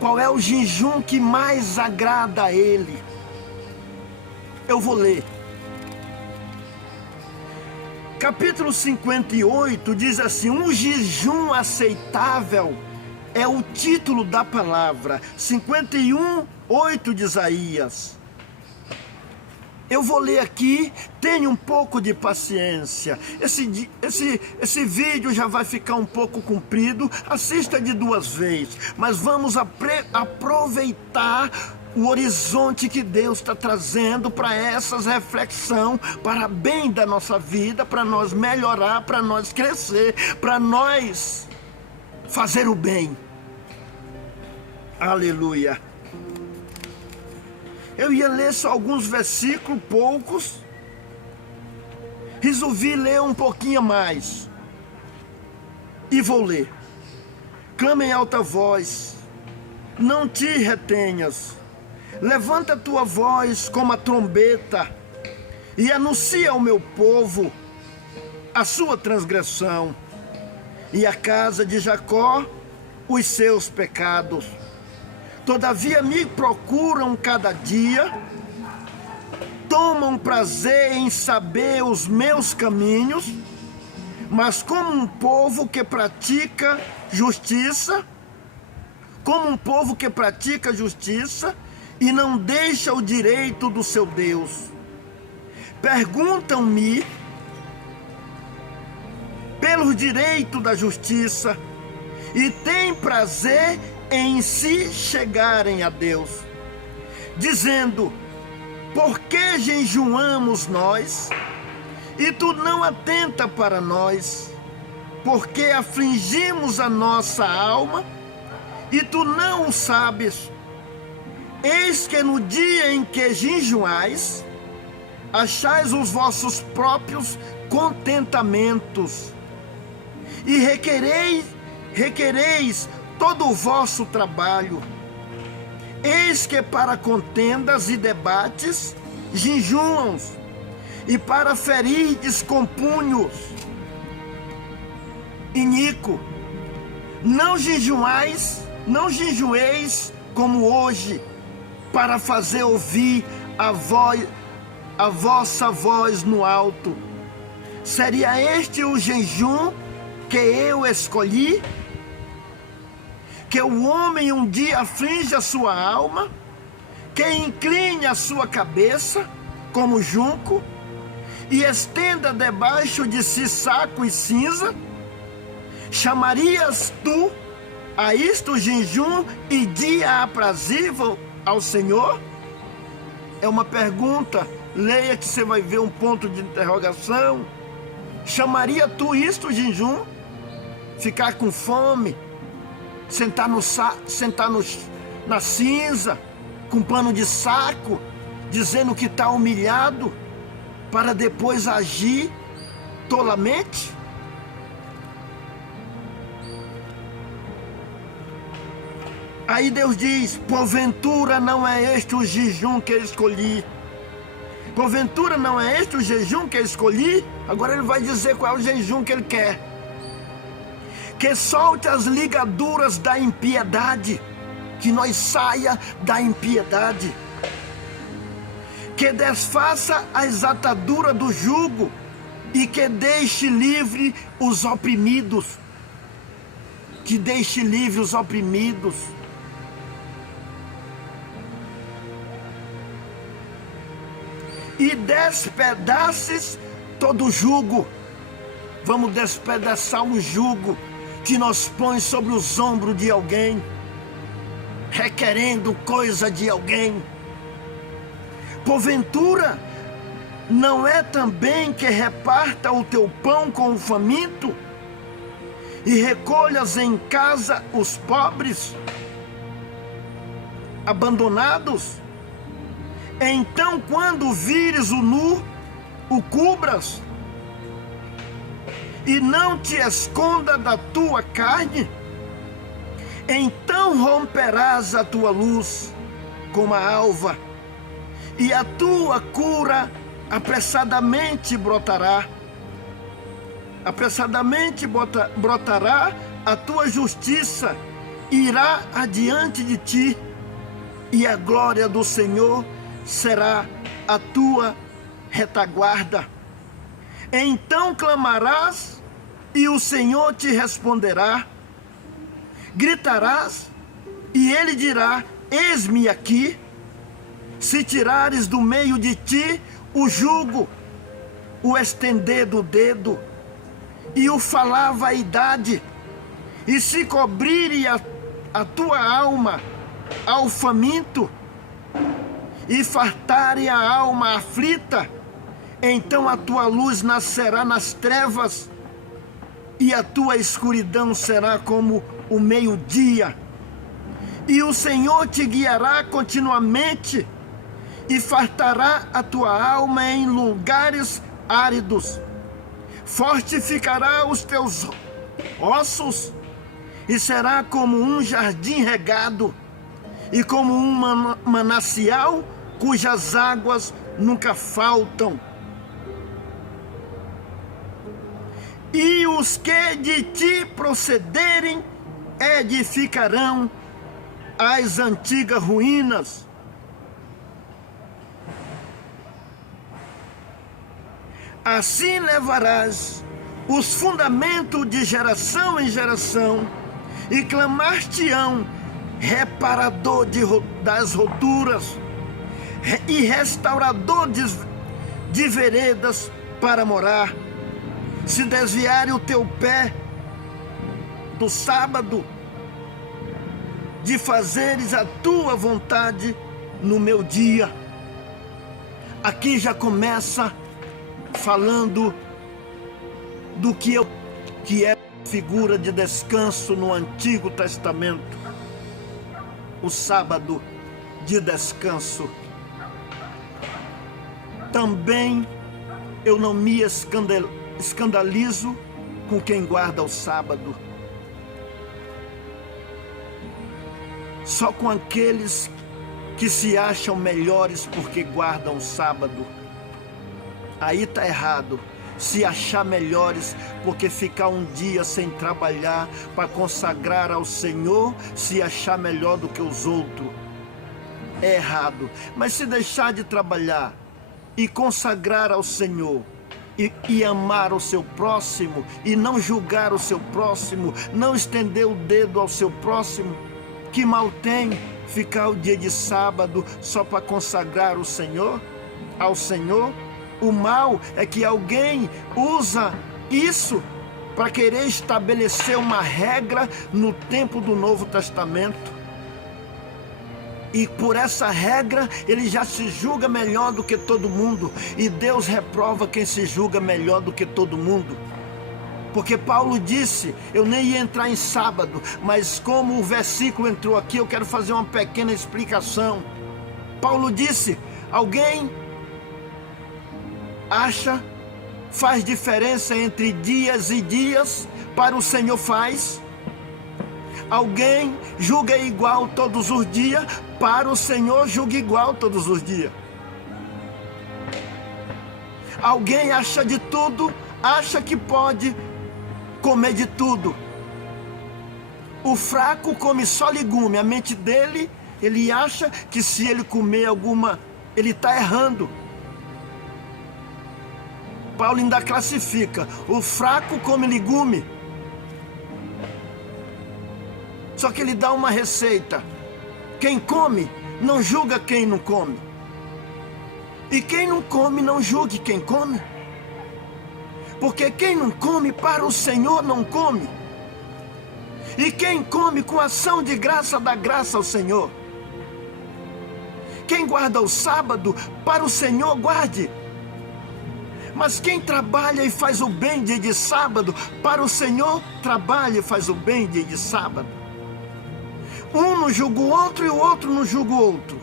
qual é o jejum que mais agrada a Ele. Eu vou ler. Capítulo 58 diz assim: um jejum aceitável é o título da palavra. 51:8 de Isaías. Eu vou ler aqui, tenha um pouco de paciência. Esse vídeo já vai ficar um pouco comprido, assista de 2 vezes. Mas vamos aproveitar o horizonte que Deus está trazendo para essas reflexões, para bem da nossa vida, para nós melhorar, para nós crescer, para nós fazer o bem. Aleluia. Eu ia ler só alguns versículos, poucos. Resolvi ler um pouquinho mais. E vou ler. Clama em alta voz, não te retenhas. Levanta a tua voz como a trombeta e anuncia ao meu povo a sua transgressão e a casa de Jacó os seus pecados. Todavia me procuram cada dia, tomam prazer em saber os meus caminhos, mas como um povo que pratica justiça, e não deixa o direito do seu Deus. Perguntam-me pelo direito da justiça e têm prazer em se chegarem a Deus, dizendo: por que jejuamos nós e tu não atenta para nós? Porque afligimos a nossa alma e tu não o sabes? Eis que no dia em que jejuais, achais os vossos próprios contentamentos e requereis todo o vosso trabalho. Eis que para contendas e debates jejuam, e para ferirdes com punhos. Iníquo, não jejueis como hoje, para fazer ouvir a vossa voz no alto. Seria este o jejum que eu escolhi? Que o homem um dia aflige a sua alma, que incline a sua cabeça como junco, e estenda debaixo de si saco e cinza? Chamarias tu a isto jejum e dia aprazível ao Senhor? É uma pergunta, leia que você vai ver um ponto de interrogação. Chamaria tu isto jejum? Ficar com fome, sentar na cinza, com pano de saco, dizendo que está humilhado, para depois agir tolamente? Aí Deus diz: porventura não é este o jejum que eu escolhi? Porventura não é este o jejum que eu escolhi? Agora ele vai dizer qual é o jejum que ele quer. Que solte as ligaduras da impiedade, que nós saia da impiedade. Que desfaça as ataduras do jugo e que deixe livre os oprimidos. Que deixe livre os oprimidos. E despedaces todo o jugo. Vamos despedaçar o jugo que nós põe sobre os ombros de alguém, requerendo coisa de alguém. Porventura, não é também que reparta o teu pão com o faminto e recolhas em casa os pobres, abandonados? Então, quando vires o nu, o cubras, e não te esconda da tua carne? Então romperás a tua luz como a alva, e a tua cura apressadamente brotará. Apressadamente brotará a tua justiça, irá adiante de ti, e a glória do Senhor será a tua retaguarda. Então clamarás, e o Senhor te responderá. Gritarás, e ele dirá: eis-me aqui. Se tirares do meio de ti o jugo, o estender do dedo, e o falar vaidade, e se cobrir a tua alma ao faminto, e fartare a alma aflita, então a tua luz nascerá nas trevas, e a tua escuridão será como o meio-dia. E o Senhor te guiará continuamente, e fartará a tua alma em lugares áridos. Fortificará os teus ossos, e será como um jardim regado, e como um manancial cujas águas nunca faltam. E os que de ti procederem edificarão as antigas ruínas. Assim levarás os fundamentos de geração em geração, e clamar-te-ão reparador das roturas, e restaurador de veredas para morar. Se desviare o teu pé do sábado, de fazeres a tua vontade no meu dia. Aqui já começa falando do que é figura de descanso no Antigo Testamento, o sábado de descanso. Também eu não me escandalizo com quem guarda o sábado, só com aqueles que se acham melhores porque guardam o sábado. Aí está errado. Se achar melhores porque ficar um dia sem trabalhar para consagrar ao Senhor, se achar melhor do que os outros, é errado. Mas se deixar de trabalhar e consagrar ao Senhor, e amar o seu próximo, e não julgar o seu próximo, não estender o dedo ao seu próximo, que mal tem ficar o dia de sábado só para consagrar o Senhor, ao Senhor? O mal é que alguém usa isso para querer estabelecer uma regra no tempo do Novo Testamento. E por essa regra, ele já se julga melhor do que todo mundo. E Deus reprova quem se julga melhor do que todo mundo. Porque Paulo disse, eu nem ia entrar em sábado, mas como o versículo entrou aqui, eu quero fazer uma pequena explicação. Paulo disse, alguém faz diferença entre dias e dias, para o Senhor faz. Alguém julga igual todos os dias, para o Senhor julga igual todos os dias. Alguém acha de tudo, acha que pode comer de tudo. O fraco come só legume, a mente dele, ele acha que se ele comer alguma, ele está errando. Paulo ainda classifica, o fraco come legume. Só que ele dá uma receita. Quem come, não julga quem não come. E quem não come, não julgue quem come. Porque quem não come, para o Senhor não come. E quem come com ação de graça, dá graça ao Senhor. Quem guarda o sábado, para o Senhor guarde. Mas quem trabalha e faz o bem dia de sábado, para o Senhor trabalha e faz o bem dia de sábado. Um não julga o outro e o outro não julga o outro.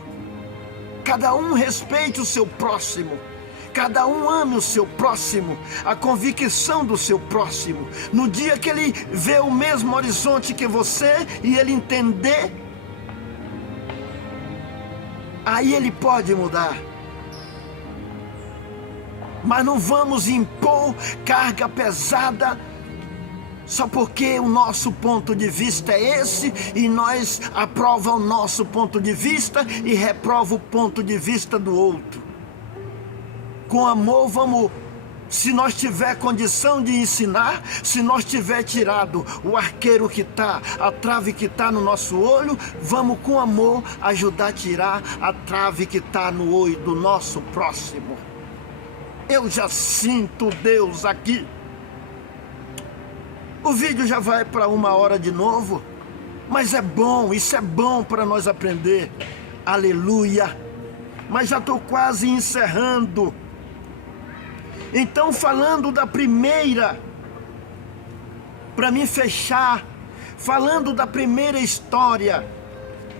Cada um respeite o seu próximo. Cada um ame o seu próximo, a convicção do seu próximo. No dia que ele vê o mesmo horizonte que você e ele entender, aí ele pode mudar. Mas não vamos impor carga pesada só porque o nosso ponto de vista é esse e nós aprova o nosso ponto de vista e reprova o ponto de vista do outro. Com amor vamos, se nós tiver condição de ensinar, se nós tiver tirado o arqueiro que está, a trave que está no nosso olho, vamos com amor ajudar a tirar a trave que está no olho do nosso próximo. Eu já sinto Deus aqui. O vídeo já vai para 1 hora de novo, mas é bom, isso é bom para nós aprender. Aleluia! Mas já estou quase encerrando. Então, falando da primeira, para me fechar, falando da primeira história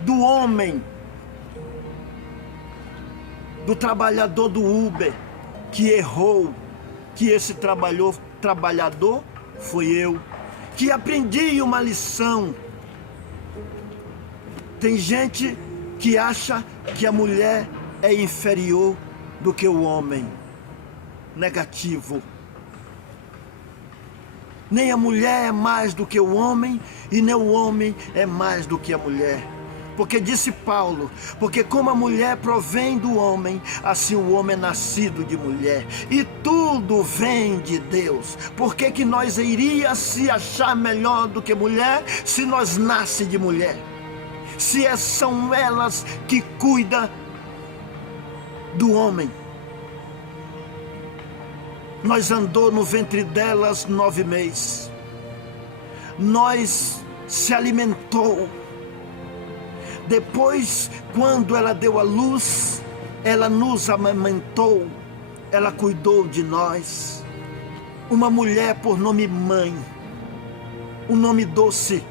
do homem, do trabalhador do Uber, que errou, que esse trabalhador foi eu, que aprendi uma lição. Tem gente que acha que a mulher é inferior do que o homem. Negativo. Nem a mulher é mais do que o homem e nem o homem é mais do que a mulher. Porque disse Paulo, porque como a mulher provém do homem, assim o homem é nascido de mulher. E tudo vem de Deus. Por que nós iria se achar melhor do que mulher se nós nasce de mulher? Se são elas que cuidam do homem. Nós andou no ventre delas 9 meses. Nós se alimentou. Depois, quando ela deu à luz, ela nos amamentou. Ela cuidou de nós. Uma mulher por nome mãe. Um nome doce.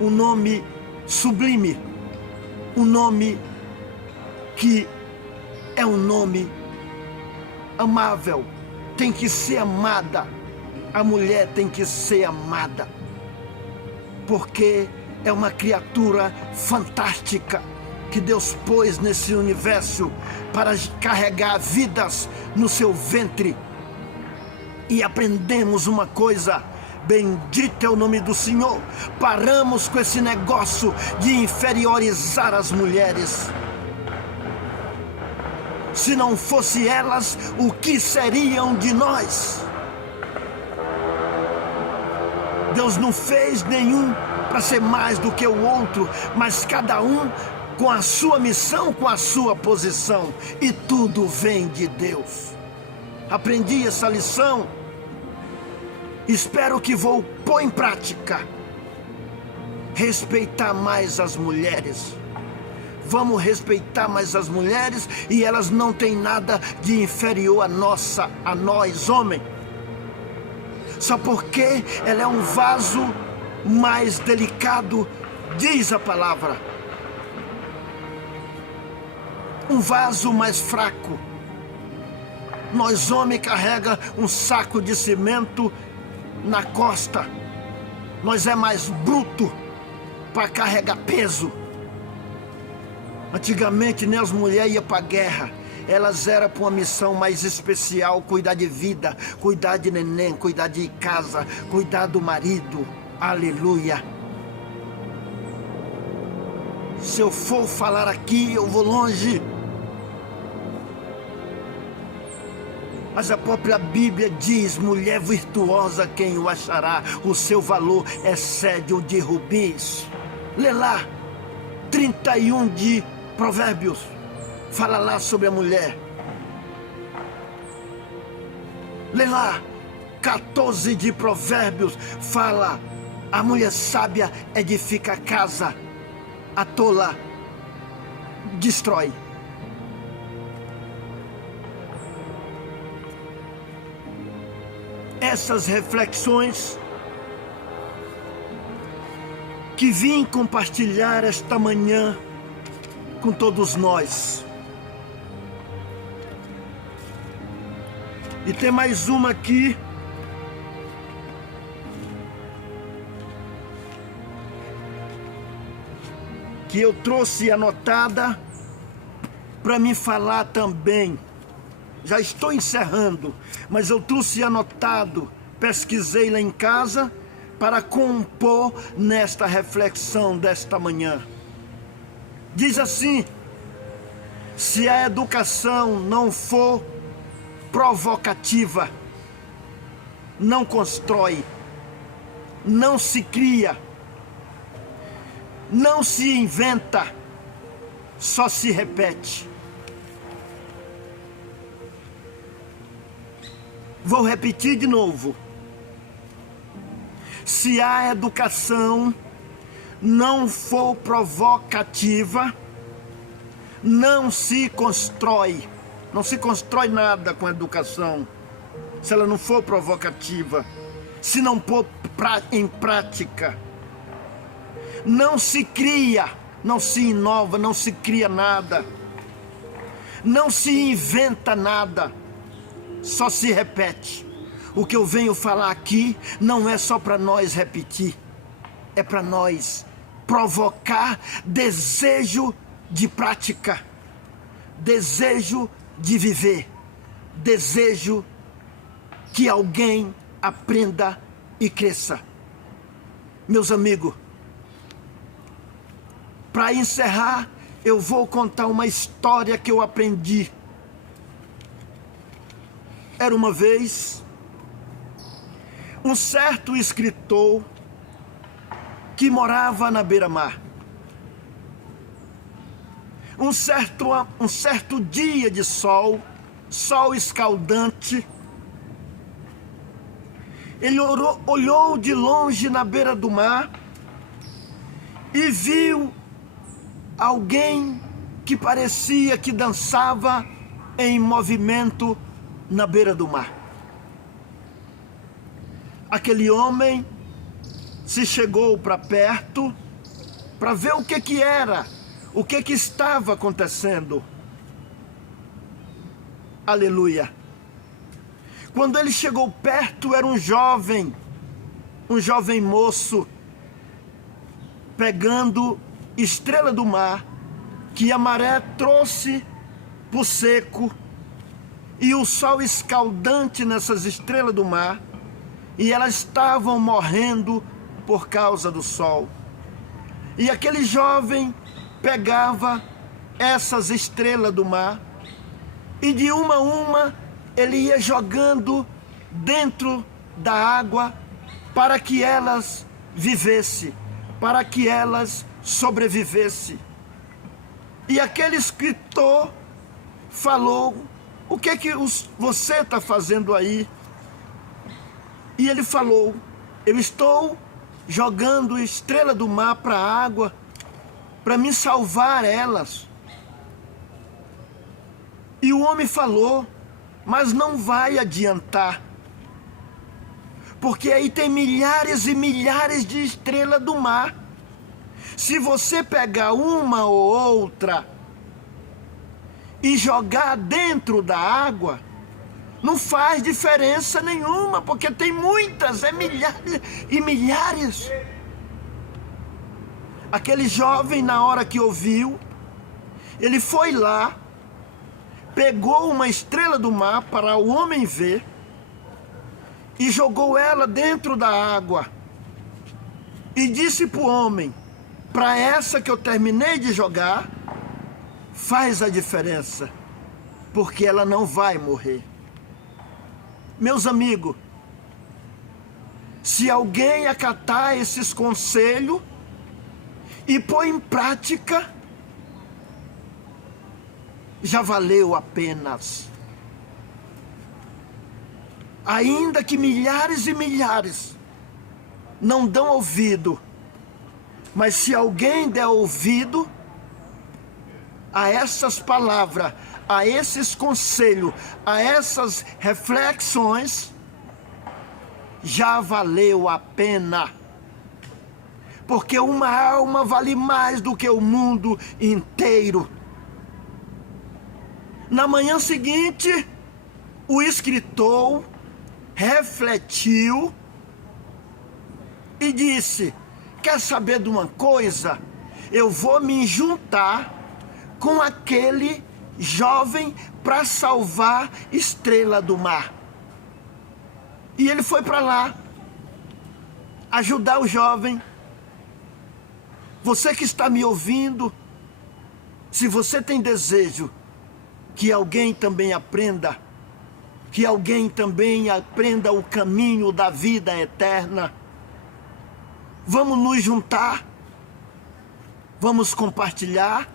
Um nome sublime. Um nome que é um nome amável. Tem que ser amada. A mulher tem que ser amada. Porque é uma criatura fantástica que Deus pôs nesse universo para carregar vidas no seu ventre. E aprendemos uma coisa: bendito é o nome do Senhor. Paramos com esse negócio de inferiorizar as mulheres. Se não fosse elas, o que seriam de nós? Deus não fez nenhum para ser mais do que o outro, mas cada um com a sua missão, com a sua posição. E tudo vem de Deus. Aprendi essa lição. Espero que vou pôr em prática. Respeitar mais as mulheres. Vamos respeitar mais as mulheres e elas não têm nada de inferior a nós, homens. Só porque ela é um vaso mais delicado, diz a palavra. Um vaso mais fraco. Nós, homens, carrega um saco de cimento na costa. Nós é mais bruto para carregar peso. Antigamente, né, as mulheres iam para a guerra. Elas eram para uma missão mais especial, cuidar de vida, cuidar de neném, cuidar de casa, cuidar do marido. Aleluia. Se eu for falar aqui, eu vou longe. Mas a própria Bíblia diz, mulher virtuosa quem o achará, o seu valor excede o de rubis. Lê lá, 31 de Provérbios, fala lá sobre a mulher. Lê lá, 14 de Provérbios, fala, a mulher sábia edifica a casa, a tola destrói. Essas reflexões que vim compartilhar esta manhã com todos nós. E tem mais uma aqui que eu trouxe anotada para me falar também. Já estou encerrando, mas eu trouxe anotado, pesquisei lá em casa para compor nesta reflexão desta manhã. Diz assim: se a educação não for provocativa, não constrói, não se cria, não se inventa, só se repete. Vou repetir de novo. Se a educação não for provocativa, não se constrói. Não se constrói nada com a educação, se ela não for provocativa, se não pôr em prática. Não se cria, não se inova, não se cria nada. Não se inventa nada, só se repete. O que eu venho falar aqui não é só para nós repetir, é para nós provocar desejo de prática, desejo de viver, desejo que alguém aprenda e cresça. Meus amigos, para encerrar, eu vou contar uma história que eu aprendi. Era uma vez um certo escritor que morava na beira-mar. Um certo dia de sol escaldante, ele olhou de longe na beira do mar e viu alguém que parecia que dançava em movimento na beira do mar. Aquele homem se chegou para perto para ver o que era, o que estava acontecendo. Aleluia. Quando ele chegou perto, era um jovem moço, pegando estrela do mar, que a maré trouxe pro seco, e o sol escaldante nessas estrelas do mar, e elas estavam morrendo por causa do sol. E aquele jovem pegava essas estrelas do mar, e de uma a uma ele ia jogando dentro da água para que elas vivessem, para que elas sobrevivessem. E aquele escritor falou o que é que você está fazendo aí? E ele falou: eu estou jogando estrela do mar para a água, para me salvar elas. E o homem falou: mas não vai adiantar, porque aí tem milhares e milhares de estrelas do mar. Se você pegar uma ou outra e jogar dentro da água, não faz diferença nenhuma, porque tem muitas, milhares e milhares. Aquele jovem, na hora que ouviu, ele foi lá, pegou uma estrela do mar para o homem ver e jogou ela dentro da água. E disse para o homem: para essa que eu terminei de jogar, faz a diferença, porque ela não vai morrer. Meus amigos, se alguém acatar esses conselhos e pôr em prática, já valeu a pena. Ainda que milhares e milhares não dão ouvido, mas se alguém der ouvido a essas palavras, a esses conselhos, a essas reflexões, já valeu a pena. Porque uma alma vale mais do que o mundo inteiro. Na manhã seguinte, o escritor refletiu e disse: quer saber de uma coisa? Eu vou me juntar com aquele jovem para salvar estrela do mar. E ele foi para lá ajudar o jovem. Você que está me ouvindo, se você tem desejo que alguém também aprenda, que alguém também aprenda o caminho da vida eterna, vamos nos juntar, vamos compartilhar,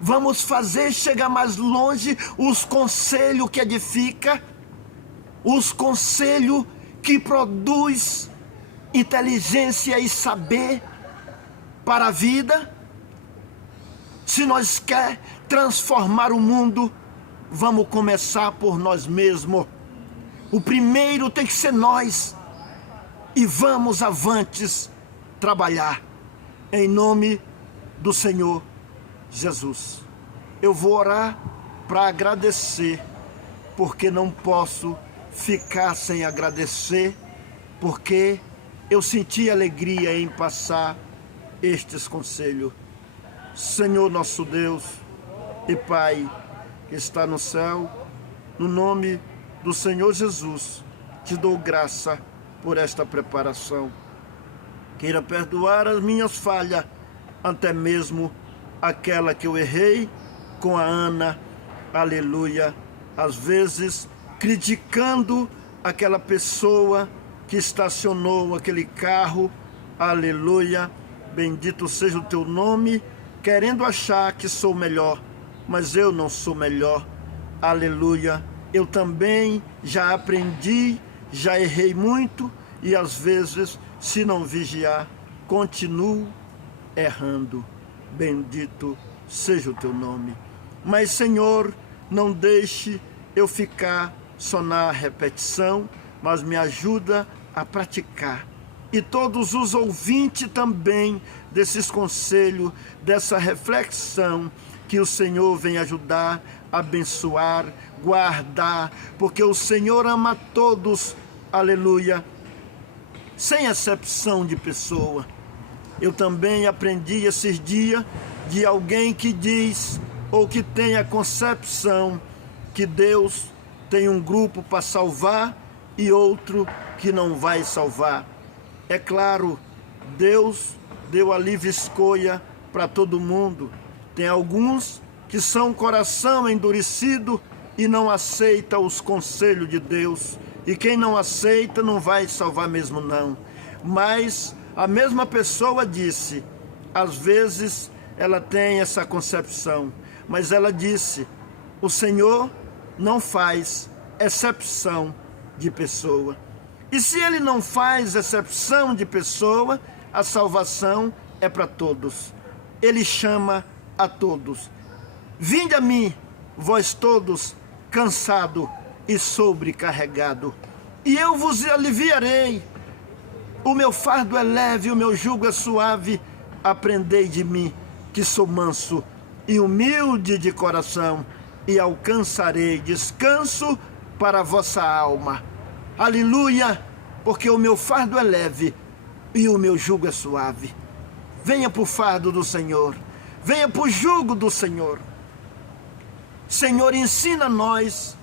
vamos fazer chegar mais longe os conselhos que edifica, os conselhos que produz inteligência e saber para a vida. Se nós quer transformar o mundo, vamos começar por nós mesmos. O primeiro tem que ser nós. E vamos avantes trabalhar em nome do Senhor Jesus. Eu vou orar para agradecer, porque não posso ficar sem agradecer, porque eu senti alegria em passar estes conselhos. Senhor nosso Deus e Pai que está no céu, no nome do Senhor Jesus, te dou graça por esta preparação. Queira perdoar as minhas falhas, até mesmo aquela que eu errei com a Ana, aleluia, às vezes criticando aquela pessoa que estacionou aquele carro, aleluia, bendito seja o teu nome, querendo achar que sou melhor, mas eu não sou melhor, aleluia. Eu também já aprendi, já errei muito e às vezes, se não vigiar, continuo errando. Bendito seja o teu nome. Mas, Senhor, não deixe eu ficar só na repetição, mas me ajuda a praticar. E todos os ouvintes também desses conselhos, dessa reflexão, que o Senhor vem ajudar, abençoar, guardar, porque o Senhor ama todos, aleluia, sem exceção de pessoa. Eu também aprendi esses dias de alguém que diz, ou que tem a concepção, que Deus tem um grupo para salvar e outro que não vai salvar. É claro, Deus deu a livre escolha para todo mundo. Tem alguns que são coração endurecido e não aceita os conselhos de Deus. E quem não aceita não vai salvar mesmo não. Mas a mesma pessoa disse, às vezes ela tem essa concepção, mas ela disse, o Senhor não faz exceção de pessoa. E se ele não faz exceção de pessoa, a salvação é para todos. Ele chama a todos. Vinde a mim, vós todos, cansado e sobrecarregado, e eu vos aliviarei. O meu fardo é leve, o meu jugo é suave. Aprendei de mim, que sou manso e humilde de coração, e alcançarei descanso para a vossa alma. Aleluia, porque o meu fardo é leve e o meu jugo é suave. Venha para o fardo do Senhor, venha para o jugo do Senhor. Senhor, ensina nós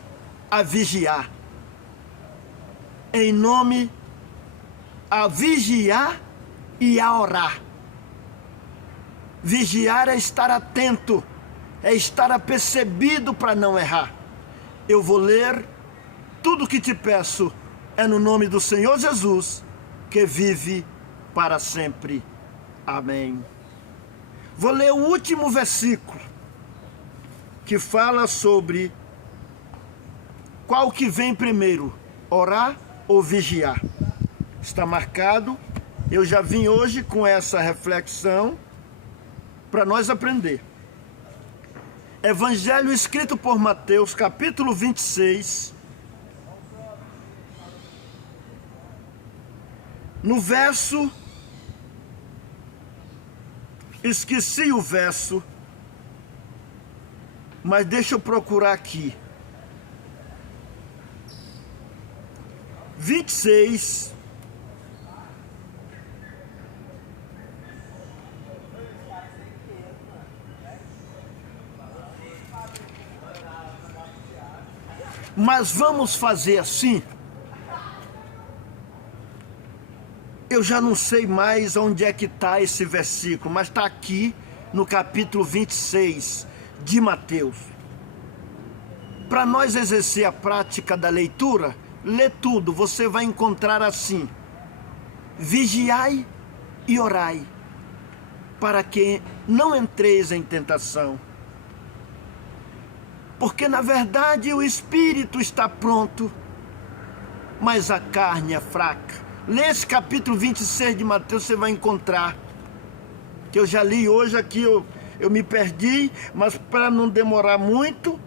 a vigiar. Em nome, a vigiar e a orar. Vigiar é estar atento, é estar apercebido para não errar. Eu vou ler tudo o que te peço, é no nome do Senhor Jesus, que vive para sempre. Amém. Vou ler o último versículo, que fala sobre qual que vem primeiro, orar ou vigiar. Está marcado, eu já vim hoje com essa reflexão para nós aprender. Evangelho escrito por Mateus, capítulo 26, no verso, esqueci o verso, mas deixa eu procurar aqui. 26, mas vamos fazer assim. Eu já não sei mais onde é que está esse versículo, mas está aqui no capítulo 26 de Mateus. Para nós exercer a prática da leitura, lê tudo, você vai encontrar assim: vigiai e orai, para que não entreis em tentação. Porque na verdade o espírito está pronto, mas a carne é fraca. Lê esse capítulo 26 de Mateus, você vai encontrar. Que eu já li hoje aqui, eu me perdi, mas para não demorar muito,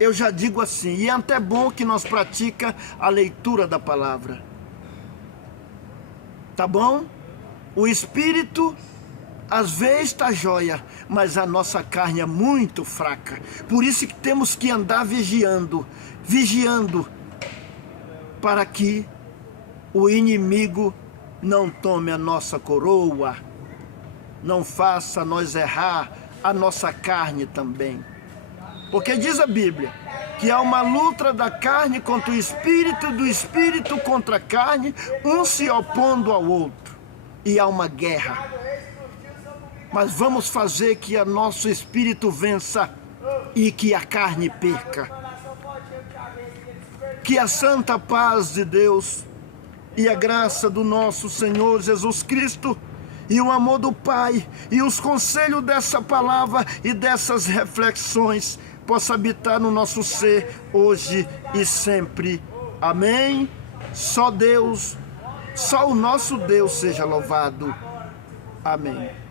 eu já digo assim. E é até bom que nós pratica a leitura da palavra. Tá bom? O espírito às vezes está jóia, mas a nossa carne é muito fraca. Por isso que temos que andar vigiando, para que o inimigo não tome a nossa coroa, não faça nós errar a nossa carne também. Porque diz a Bíblia que há uma luta da carne contra o espírito, do espírito contra a carne, um se opondo ao outro. E há uma guerra. Mas vamos fazer que o nosso espírito vença e que a carne perca. Que a santa paz de Deus e a graça do nosso Senhor Jesus Cristo e o amor do Pai e os conselhos dessa palavra e dessas reflexões possa habitar no nosso ser hoje e sempre. Amém? Só Deus, só o nosso Deus seja louvado. Amém.